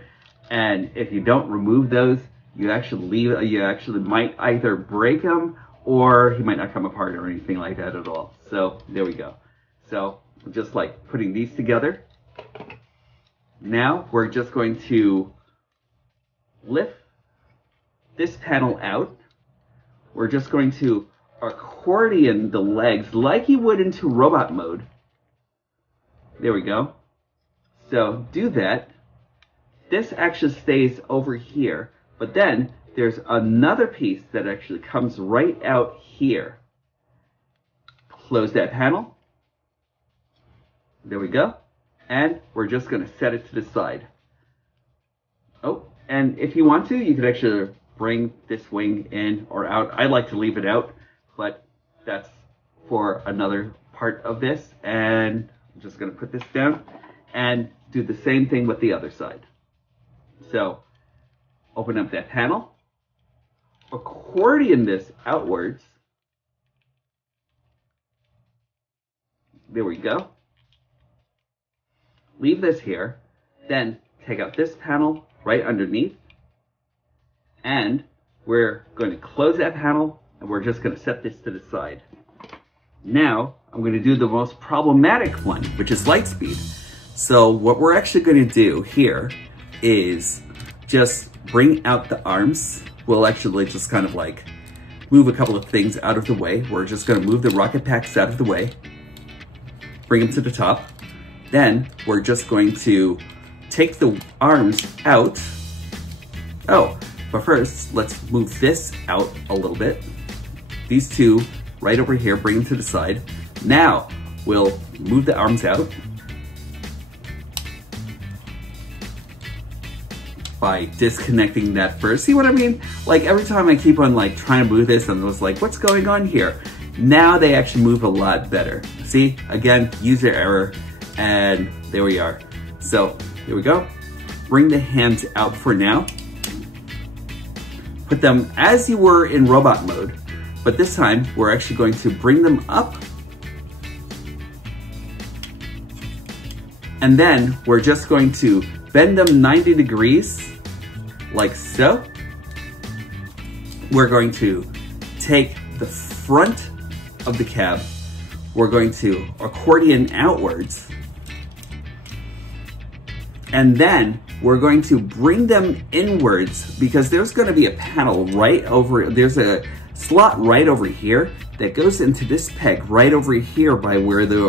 And if you don't remove those, you actually might either break them or he might not come apart or anything like that at all. So there we go. So just like putting these together. Now we're just going to lift this panel out. We're just going to accordion the legs like you would into robot mode. There we go. So do that. This actually stays over here, but then there's another piece that actually comes right out here. Close that panel. There we go. And we're just going to set it to the side. Oh, and if you want to, you could actually bring this wing in or out. I like to leave it out, but that's for another part of this. And I'm just going to put this down and do the same thing with the other side. So open up that panel, accordion this outwards. There we go. Leave this here, then take out this panel right underneath, and we're going to close that panel, and we're just going to set this to the side. Now, I'm going to do the most problematic one, which is light speed. So what we're actually going to do here is just bring out the arms. We'll actually just kind of like move a couple of things out of the way. We're just going to move the rocket packs out of the way, bring them to the top. Then we're just going to take the arms out. Oh, but first, let's move this out a little bit. These two right over here, bring them to the side. Now we'll move the arms out by disconnecting that first. See what I mean? Like every time I keep on like trying to move this, I'm just like, what's going on here? Now they actually move a lot better. See, again, user error. And there we are. So here we go. Bring the hands out for now. Put them as you were in robot mode, but this time we're actually going to bring them up. And then we're just going to bend them 90 degrees, like so. We're going to take the front of the cab. We're going to accordion outwards. And then we're going to bring them inwards because there's going to be a panel right over, there's a slot right over here that goes into this peg right over here by where the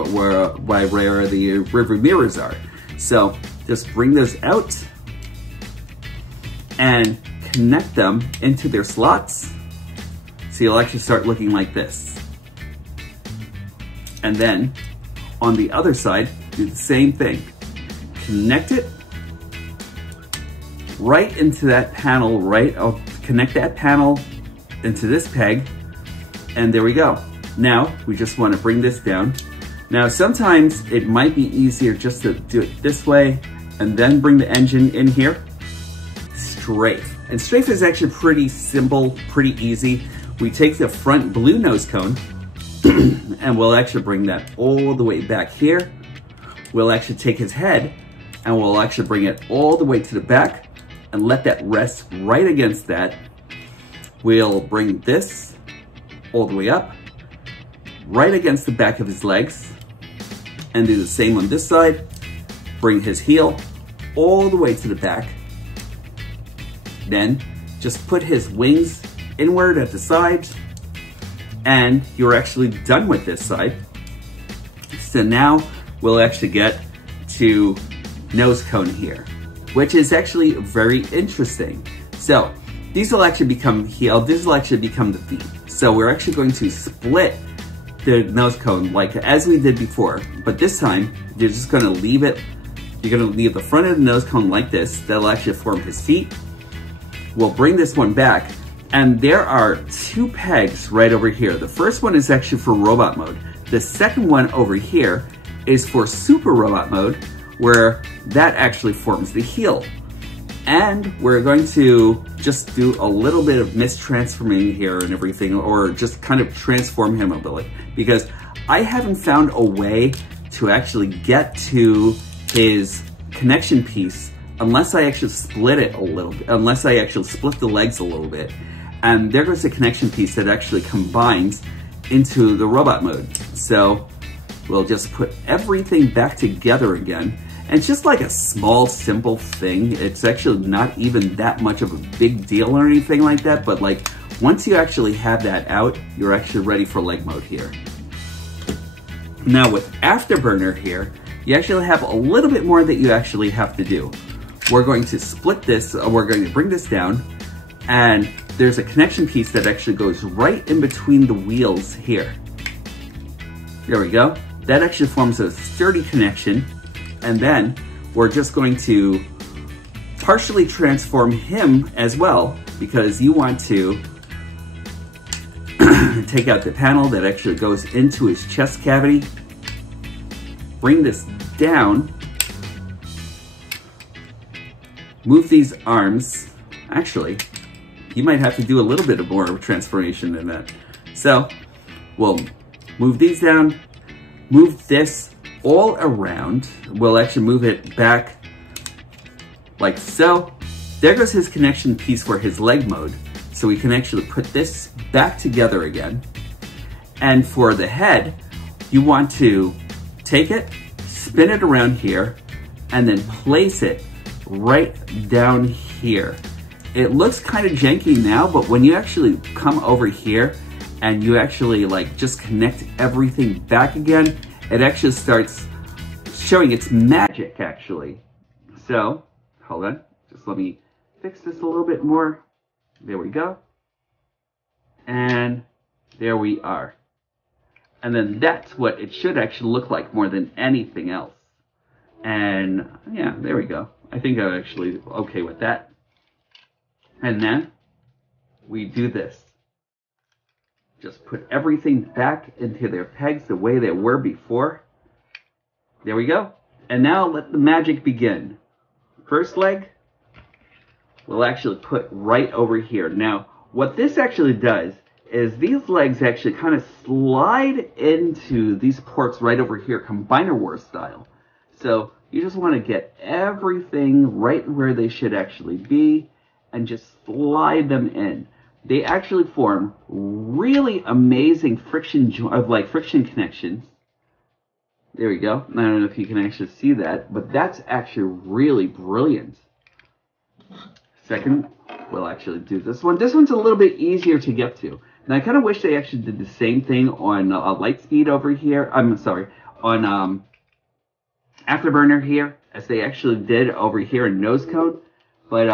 river mirrors are. So just bring those out and connect them into their slots. So you'll actually start looking like this. And then on the other side, do the same thing. Connect it right into that panel, connect that panel into this peg, and there we go. Now, we just want to bring this down. Now, sometimes it might be easier just to do it this way and then bring the engine in here. Strafe. And strafe is actually pretty simple, pretty easy. We take the front blue nose cone and we'll actually bring that all the way back here. We'll actually take his head and we'll actually bring it all the way to the back and let that rest right against that. We'll bring this all the way up, right against the back of his legs, and do the same on this side. Bring his heel all the way to the back. Then just put his wings inward at the sides, and you're actually done with this side. So now we'll actually get to nose cone here, which is actually very interesting. So these will actually become heel, this will actually become the feet. So we're actually going to split the nose cone like as we did before, but this time you're just gonna leave it, you're gonna leave the front of the nose cone like this. That'll actually form his feet. We'll bring this one back, and there are two pegs right over here. The first one is actually for robot mode. The second one over here is for super robot mode, where that actually forms the heel. And we're going to just do a little bit of mistransforming here and everything, or just kind of transform him a bit, because I haven't found a way to actually get to his connection piece unless I actually split it a little bit, unless I actually split the legs a little bit. And there goes the connection piece that actually combines into the robot mode. So we'll just put everything back together again. And it's just like a small, simple thing. It's actually not even that much of a big deal or anything like that, but like once you actually have that out, you're actually ready for leg mode here. Now with Afterburner here, you actually have a little bit more that you actually have to do. We're going to split this, we're going to bring this down, and there's a connection piece that actually goes right in between the wheels here. There we go. That actually forms a sturdy connection. And then we're just going to partially transform him as well, because you want to take out the panel that actually goes into his chest cavity. Bring this down. Move these arms. Actually, you might have to do a little bit of more transformation than that. So we'll move these down, move this all around. We'll actually move it back like so. There goes his connection piece for his leg mode. So we can actually put this back together again. And for the head, you want to take it, spin it around here, and then place it right down here. It looks kind of janky now, but when you actually come over here and you actually like just connect everything back again, it actually starts showing its magic actually. So, hold on, just let me fix this a little bit more. There we go. And there we are. And then that's what it should actually look like more than anything else. And yeah, there we go. I think I'm actually okay with that. And then we do this. Just put everything back into their pegs the way they were before. There we go. And now let the magic begin. First leg, we'll actually put right over here. Now, what this actually does is these legs actually kind of slide into these ports right over here, Combiner War style. So you just want to get everything right where they should actually be and just slide them in. They actually form really amazing friction connections. There we go. I don't know if you can actually see that, but that's actually really brilliant. Second, we'll actually do this one. This one's a little bit easier to get to. And I kind of wish they actually did the same thing on Lightspeed over here. I'm sorry, on Afterburner here, as they actually did over here in Nose Cone. But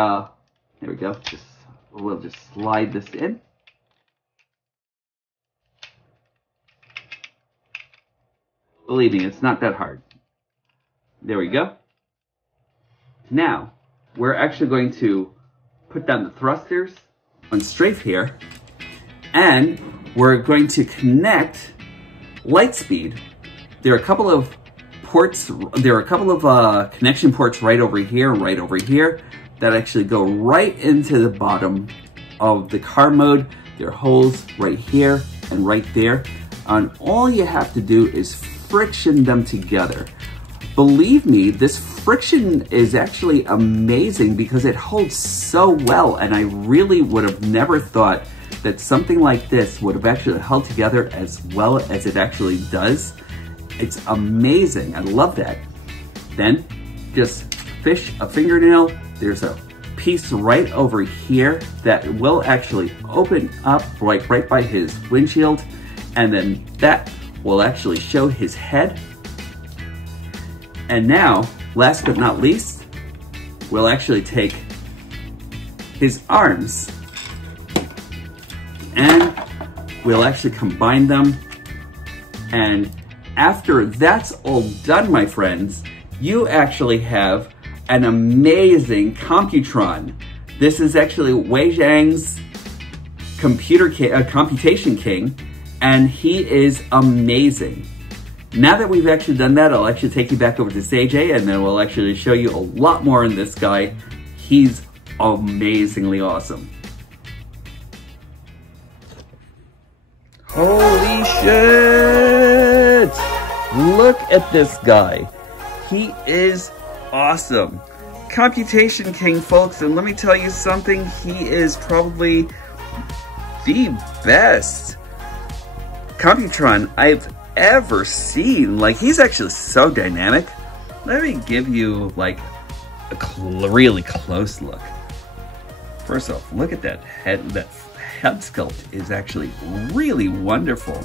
there we go. We'll just slide this in. Believe me, it's not that hard. There we go. Now, we're actually going to put down the thrusters on strafe here. And we're going to connect Lightspeed. There are a couple of ports, there are a couple of connection ports right over here that actually go right into the bottom of the car mode. There are holes right here and right there. And all you have to do is friction them together. Believe me, this friction is actually amazing because it holds so well, and I really would have never thought that something like this would have actually held together as well as it actually does. It's amazing. I love that. Then just fish a fingernail. There's a piece right over here that will actually open up like right by his windshield, and then that will actually show his head. And now, last but not least, we'll actually take his arms and we'll actually combine them. And after that's all done, my friends, you actually have an amazing Computron. This is actually WeiJiang's Computation King, and he is amazing. Now that we've actually done that, I'll actually take you back over to ZJ, and then we'll actually show you a lot more on this guy. He's amazingly awesome. Holy shit! Look at this guy. He is awesome. Computation King, folks, and let me tell you something, he is probably the best Computron I've ever seen. Like, he's actually so dynamic. Let me give you like a really close look. First off, look at that head. That head sculpt is actually really wonderful.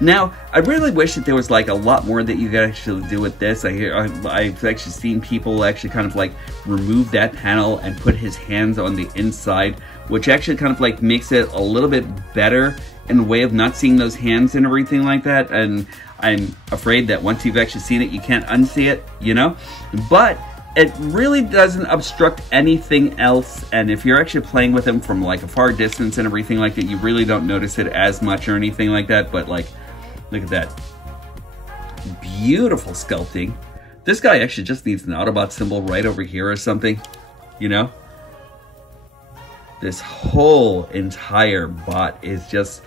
Now, I really wish that there was like a lot more that you could actually do with this. I've actually seen people actually kind of like remove that panel and put his hands on the inside, which actually kind of like makes it a little bit better in a way of not seeing those hands and everything like that. And I'm afraid that once you've actually seen it, you can't unsee it, you know? But it really doesn't obstruct anything else, and if you're actually playing with him from like a far distance and everything like that, you really don't notice it as much or anything like that. But like, look at that. Beautiful sculpting. This guy actually just needs an Autobot symbol right over here or something, you know? This whole entire bot is just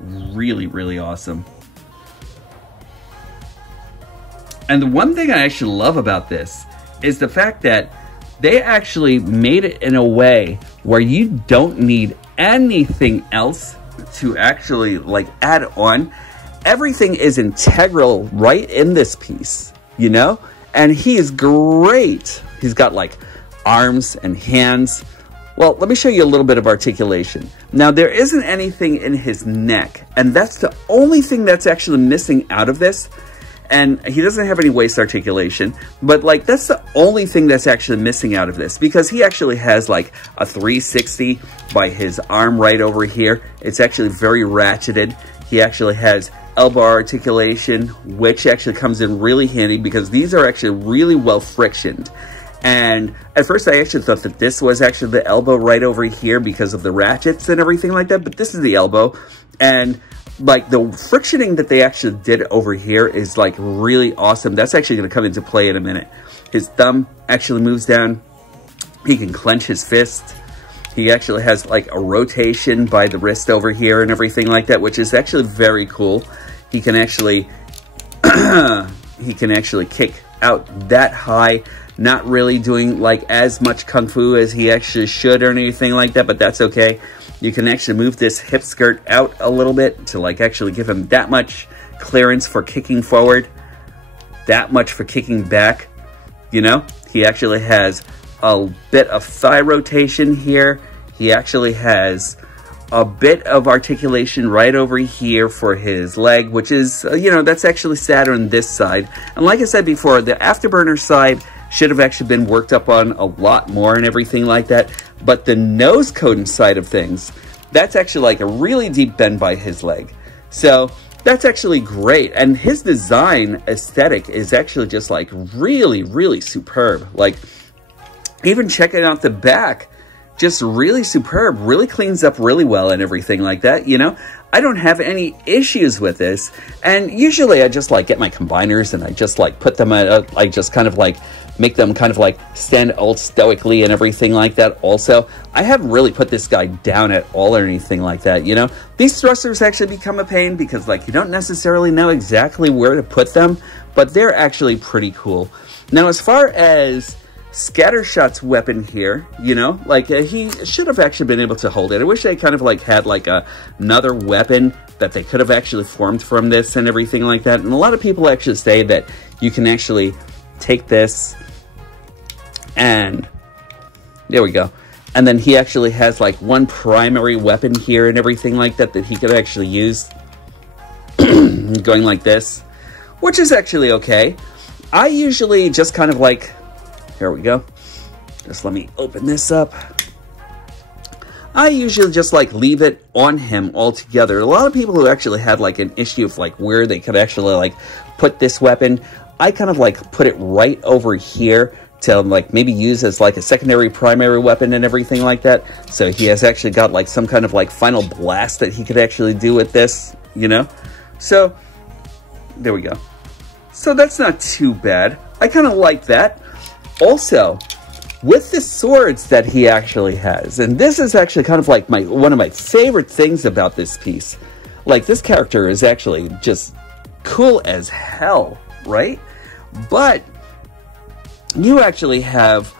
really, really awesome. And the one thing I actually love about this is the fact that they actually made it in a way where you don't need anything else to actually like add on. Everything is integral right in this piece, you know? And he is great. He's got like arms and hands. Well, let me show you a little bit of articulation. Now, there isn't anything in his neck, and that's the only thing that's actually missing out of this. And he doesn't have any waist articulation, but like that's the only thing that's actually missing out of this, because he actually has like a 360 by his arm right over here. It's actually very ratcheted. He actually has elbow articulation, which actually comes in really handy because these are actually really well frictioned. And at first I actually thought that this was actually the elbow right over here because of the ratchets and everything like that, but this is the elbow. And like the frictioning that they actually did over here is like really awesome. That's actually going to come into play in a minute. His thumb actually moves down. He can clench his fist. He actually has like a rotation by the wrist over here and everything like that, which is actually very cool. He can actually kick out that high, not really doing like as much kung fu as he actually should or anything like that, but that's okay. You can actually move this hip skirt out a little bit to like actually give him that much clearance for kicking forward, that much for kicking back, you know? He actually has a bit of thigh rotation here. He actually has a bit of articulation right over here for his leg, which is, you know, that's actually sadder on this side. And like I said before, the afterburner side should have actually been worked up on a lot more and everything like that. But the nose cone side of things, that's actually like a really deep bend by his leg. So that's actually great. And his design aesthetic is actually just like really, really superb. Like even checking out the back, just really superb, really cleans up really well and everything like that, you know? I don't have any issues with this. And usually I just like get my combiners and I just like put them at, I just kind of like make them kind of like stand all stoically and everything like that. Also, I haven't really put this guy down at all or anything like that, you know? These thrusters actually become a pain because like you don't necessarily know exactly where to put them, but they're actually pretty cool. Now, as far as Scattershot's weapon here, you know, like he should have actually been able to hold it. I wish they kind of like had like another weapon that they could have actually formed from this and everything like that. And a lot of people actually say that you can actually take this and there we go. And then he actually has like one primary weapon here and everything like that that he could actually use going like this, which is actually okay. I usually just kind of like, here we go. Just let me open this up. I usually just like leave it on him altogether. A lot of people who actually had like an issue of like where they could actually like put this weapon, I kind of like put it right over here to like maybe use as like a secondary primary weapon and everything like that. So he has actually got like some kind of like final blast that he could actually do with this, you know? So there we go. So that's not too bad. I kind of like that. Also, with the swords that he actually has, and this is actually kind of like one of my favorite things about this piece. Like, this character is actually just cool as hell, right? But you actually have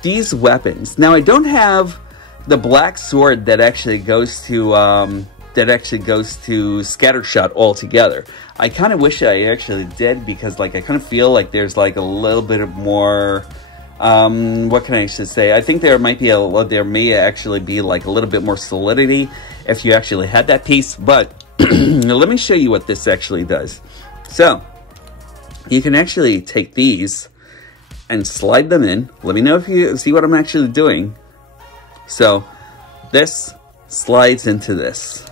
these weapons. Now, I don't have the black sword that actually goes to Scattershot altogether. I kind of wish I actually did because like I kind of feel like there's like a little bit of more what can I actually say? I think there may actually be like a little bit more solidity if you actually had that piece, but let me show you what this actually does. So you can actually take these and slide them in. Let me know if you see what I'm actually doing. So this slides into this.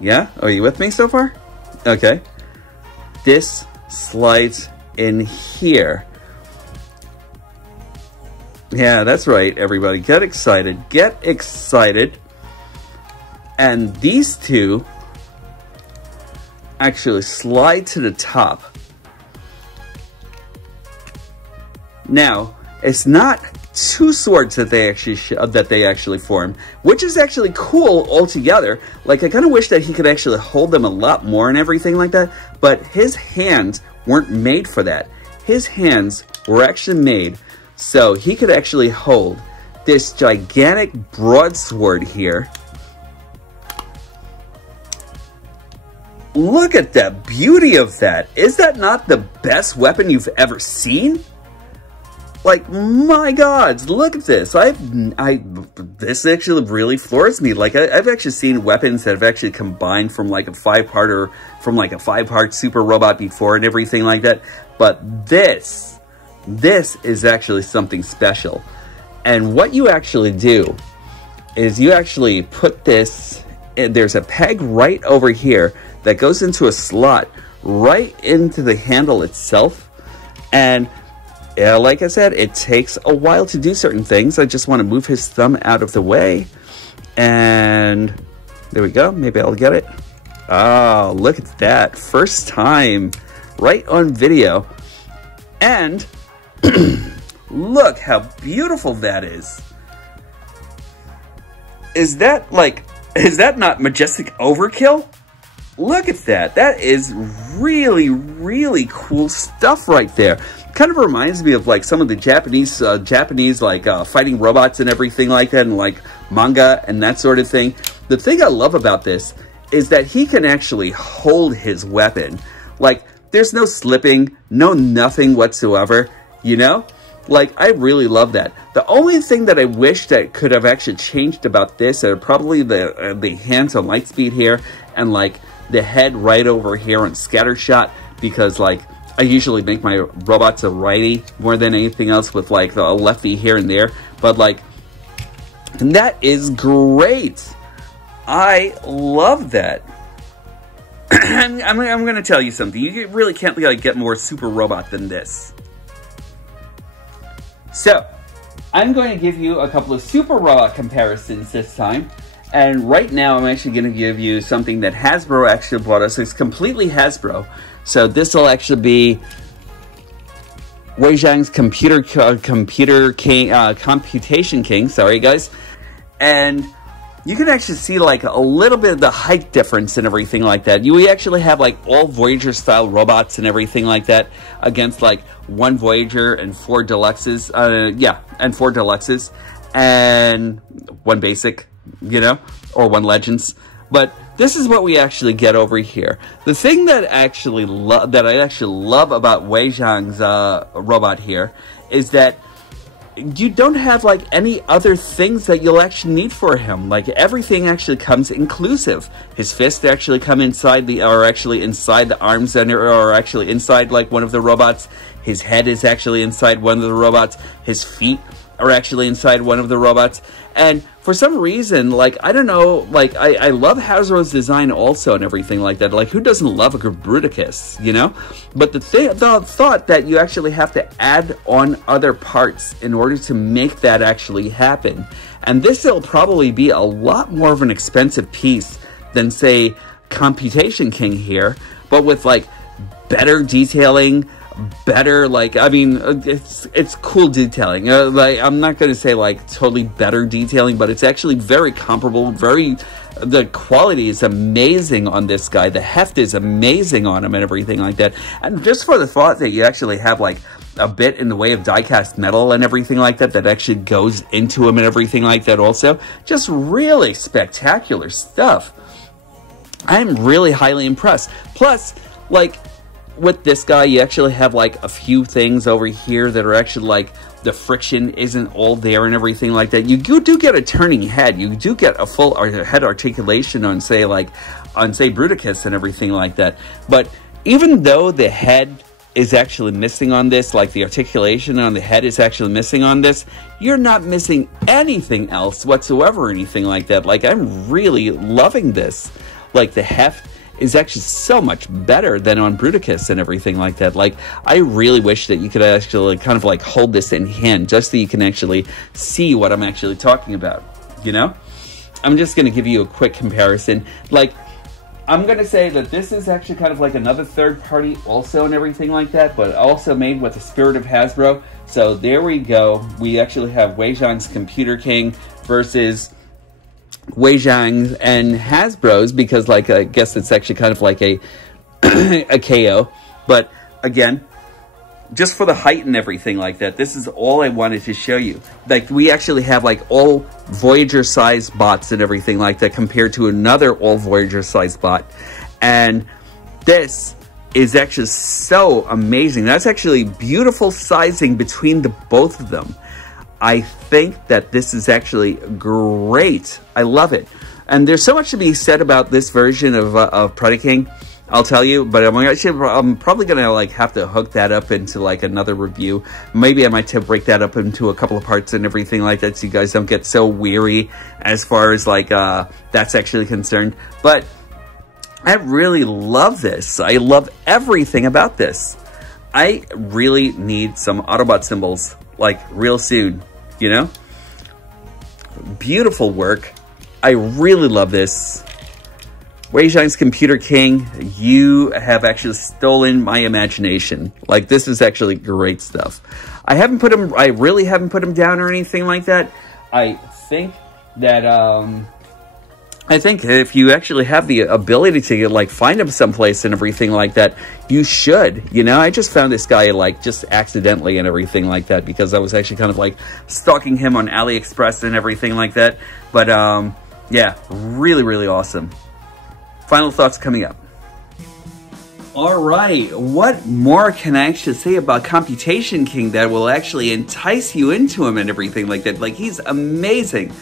Yeah? Are you with me so far? Okay. This slides in here. Yeah, that's right, everybody. Get excited. Get excited. And these two actually slide to the top. Now, it's not two swords that they actually form, which is actually cool altogether. Like, I kind of wish that he could actually hold them a lot more and everything like that, but his hands weren't made for that. His hands were actually made so he could actually hold this gigantic broadsword here. Look at the beauty of that. Is that not the best weapon you've ever seen? Like, my God, look at this. This actually really floors me. Like, I've actually seen weapons that have actually combined from like a five-part super robot before and everything like that. But this is actually something special. And what you actually do is you actually put this, there's a peg right over here that goes into a slot right into the handle itself. And yeah, like I said, it takes a while to do certain things. I just want to move his thumb out of the way. And there we go. Maybe I'll get it. Oh, look at that. First time. Right on video. And look how beautiful that is. Is that not majestic overkill? Look at that. That is really, really cool stuff right there. Kind of reminds me of like some of the Japanese like fighting robots and everything like that, and like manga and that sort of thing. The thing I love about this is that he can actually hold his weapon. Like, there's no slipping, no nothing whatsoever, you know? Like, I really love that. The only thing that I wish that could have actually changed about this are probably the hands on light speed here, and like the head right over here on Scattershot, because like I usually make my robots a righty more than anything else, with like a lefty here and there. But like, and that is great. I love that. I'm going to tell you something. You really can't get more super robot than this. So, I'm going to give you a couple of super robot comparisons this time. And right now, I'm actually going to give you something that Hasbro actually bought us. It's completely Hasbro. So this will actually be WeiJiang's Computation King. Sorry, guys. And you can actually see like a little bit of the height difference and everything like that. We actually have like all Voyager style robots and everything like that against like one Voyager and 4 Deluxes. And 4 Deluxes and 1 Basic, you know, or 1 Legends. But this is what we actually get over here. The thing that I actually love about WeiJiang's robot here is that you don't have like any other things that you'll actually need for him. Like everything actually comes inclusive. His fists actually come inside inside the arms and or actually inside like one of the robots. His head is actually inside one of the robots. His feet are actually inside one of the robots. And for some reason, like, I don't know, like, I love Hasbro's design also and everything like that. Like, who doesn't love a good Bruticus, you know? But the thought that you actually have to add on other parts in order to make that actually happen. And this will probably be a lot more of an expensive piece than, say, Computation King here, but with, like, better detailing, better, like, I mean, it's cool detailing. Like, I'm not going to say like totally better detailing, but it's actually very comparable. The quality is amazing on this guy. The heft is amazing on him and everything like that. And just for the thought that you actually have like a bit in the way of die-cast metal and everything like that that actually goes into him and everything like that also, just really spectacular stuff. I'm really highly impressed. Plus, like, with this guy, you actually have like a few things over here that are actually like the friction isn't all there and everything like that. You do get a turning head. You do get a full head articulation on say Bruticus and everything like that. But even though the head is actually missing on this, like the articulation on the head is actually missing on this, you're not missing anything else whatsoever or anything like that. Like, I'm really loving this. Like, the heft is actually so much better than on Bruticus and everything like that. Like, I really wish that you could actually kind of like hold this in hand just so you can actually see what I'm actually talking about, you know? I'm just going to give you a quick comparison. Like, I'm going to say that this is actually kind of like another third party also and everything like that, but also made with the spirit of Hasbro. So there we go. We actually have WeiJiang's Computer King versus WeiJiang and Hasbro's, because like I guess it's actually kind of like a a KO. But again, just for the height and everything like that, this is all I wanted to show you. Like, we actually have like all Voyager sized bots and everything like that compared to another all Voyager sized bot, and this is actually so amazing. That's actually beautiful sizing between the both of them. I think that this is actually great. I love it. And there's so much to be said about this version of Predaking, I'll tell you, but I'm probably going to like have to hook that up into like another review. Maybe I might break that up into a couple of parts and everything like that so you guys don't get so weary as far as like that's actually concerned. But I really love this. I love everything about this. I really need some Autobot symbols like real soon. You know, beautiful work. I really love this. WeiJiang's Computer King, you have actually stolen my imagination. Like, this is actually great stuff. I really haven't put him down or anything like that. I think that if you actually have the ability to like find him someplace and everything like that, you should. You know, I just found this guy like just accidentally and everything like that because I was actually kind of like stalking him on AliExpress and everything like that. But yeah, really, really awesome. Final thoughts coming up. All right, what more can I actually say about Computation King that will actually entice you into him and everything like that? Like, he's amazing.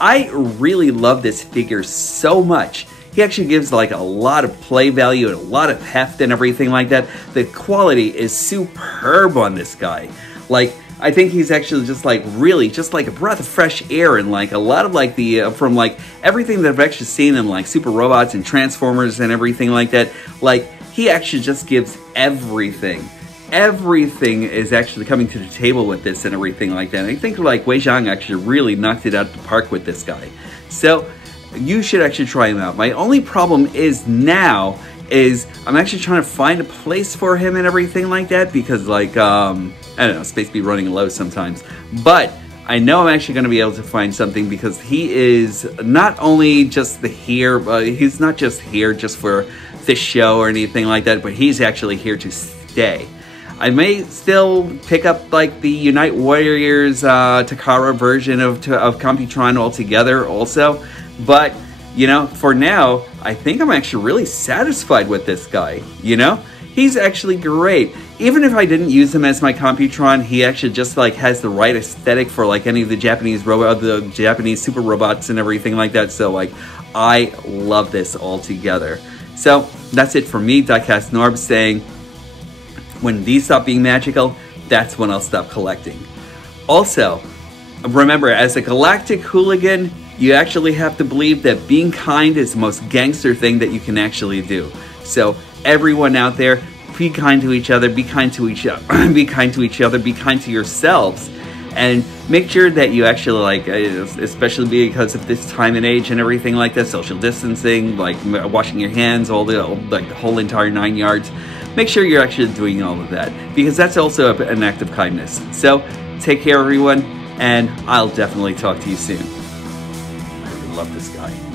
I really love this figure so much. He actually gives like a lot of play value and a lot of heft and everything like that. The quality is superb on this guy. Like, I think he's actually just like really just like a breath of fresh air, and like a lot of like the from like everything that I've actually seen in like Super Robots and Transformers and everything like that. Like, he actually just gives everything. everything is actually coming to the table with this and everything like that. And I think like WeiJiang actually really knocked it out of the park with this guy. So you should actually try him out. My only problem is now is I'm actually trying to find a place for him and everything like that, because like, I don't know, space be running low sometimes. But I know I'm actually going to be able to find something, because he is not only just he's not just here just for this show or anything like that, but he's actually here to stay. I may still pick up like the Unite Warriors Takara version of Computron altogether also, but you know, for now, I think I'm actually really satisfied with this guy, you know? He's actually great. Even if I didn't use him as my Computron, he actually just like has the right aesthetic for like any of the Japanese super robots and everything like that. So like, I love this altogether. So that's it for me, DIECAST NORBZ, saying, when these stop being magical, that's when I'll stop collecting. Also, remember, as a galactic hooligan, you actually have to believe that being kind is the most gangster thing that you can actually do. So everyone out there, be kind to each other, be kind to each other, be kind to each other, be kind to yourselves, and make sure that you actually like, especially because of this time and age and everything like that, social distancing, like washing your hands, all the like the whole entire 9 yards. Make sure you're actually doing all of that, because that's also an act of kindness. So take care, everyone, and I'll definitely talk to you soon. I love this guy.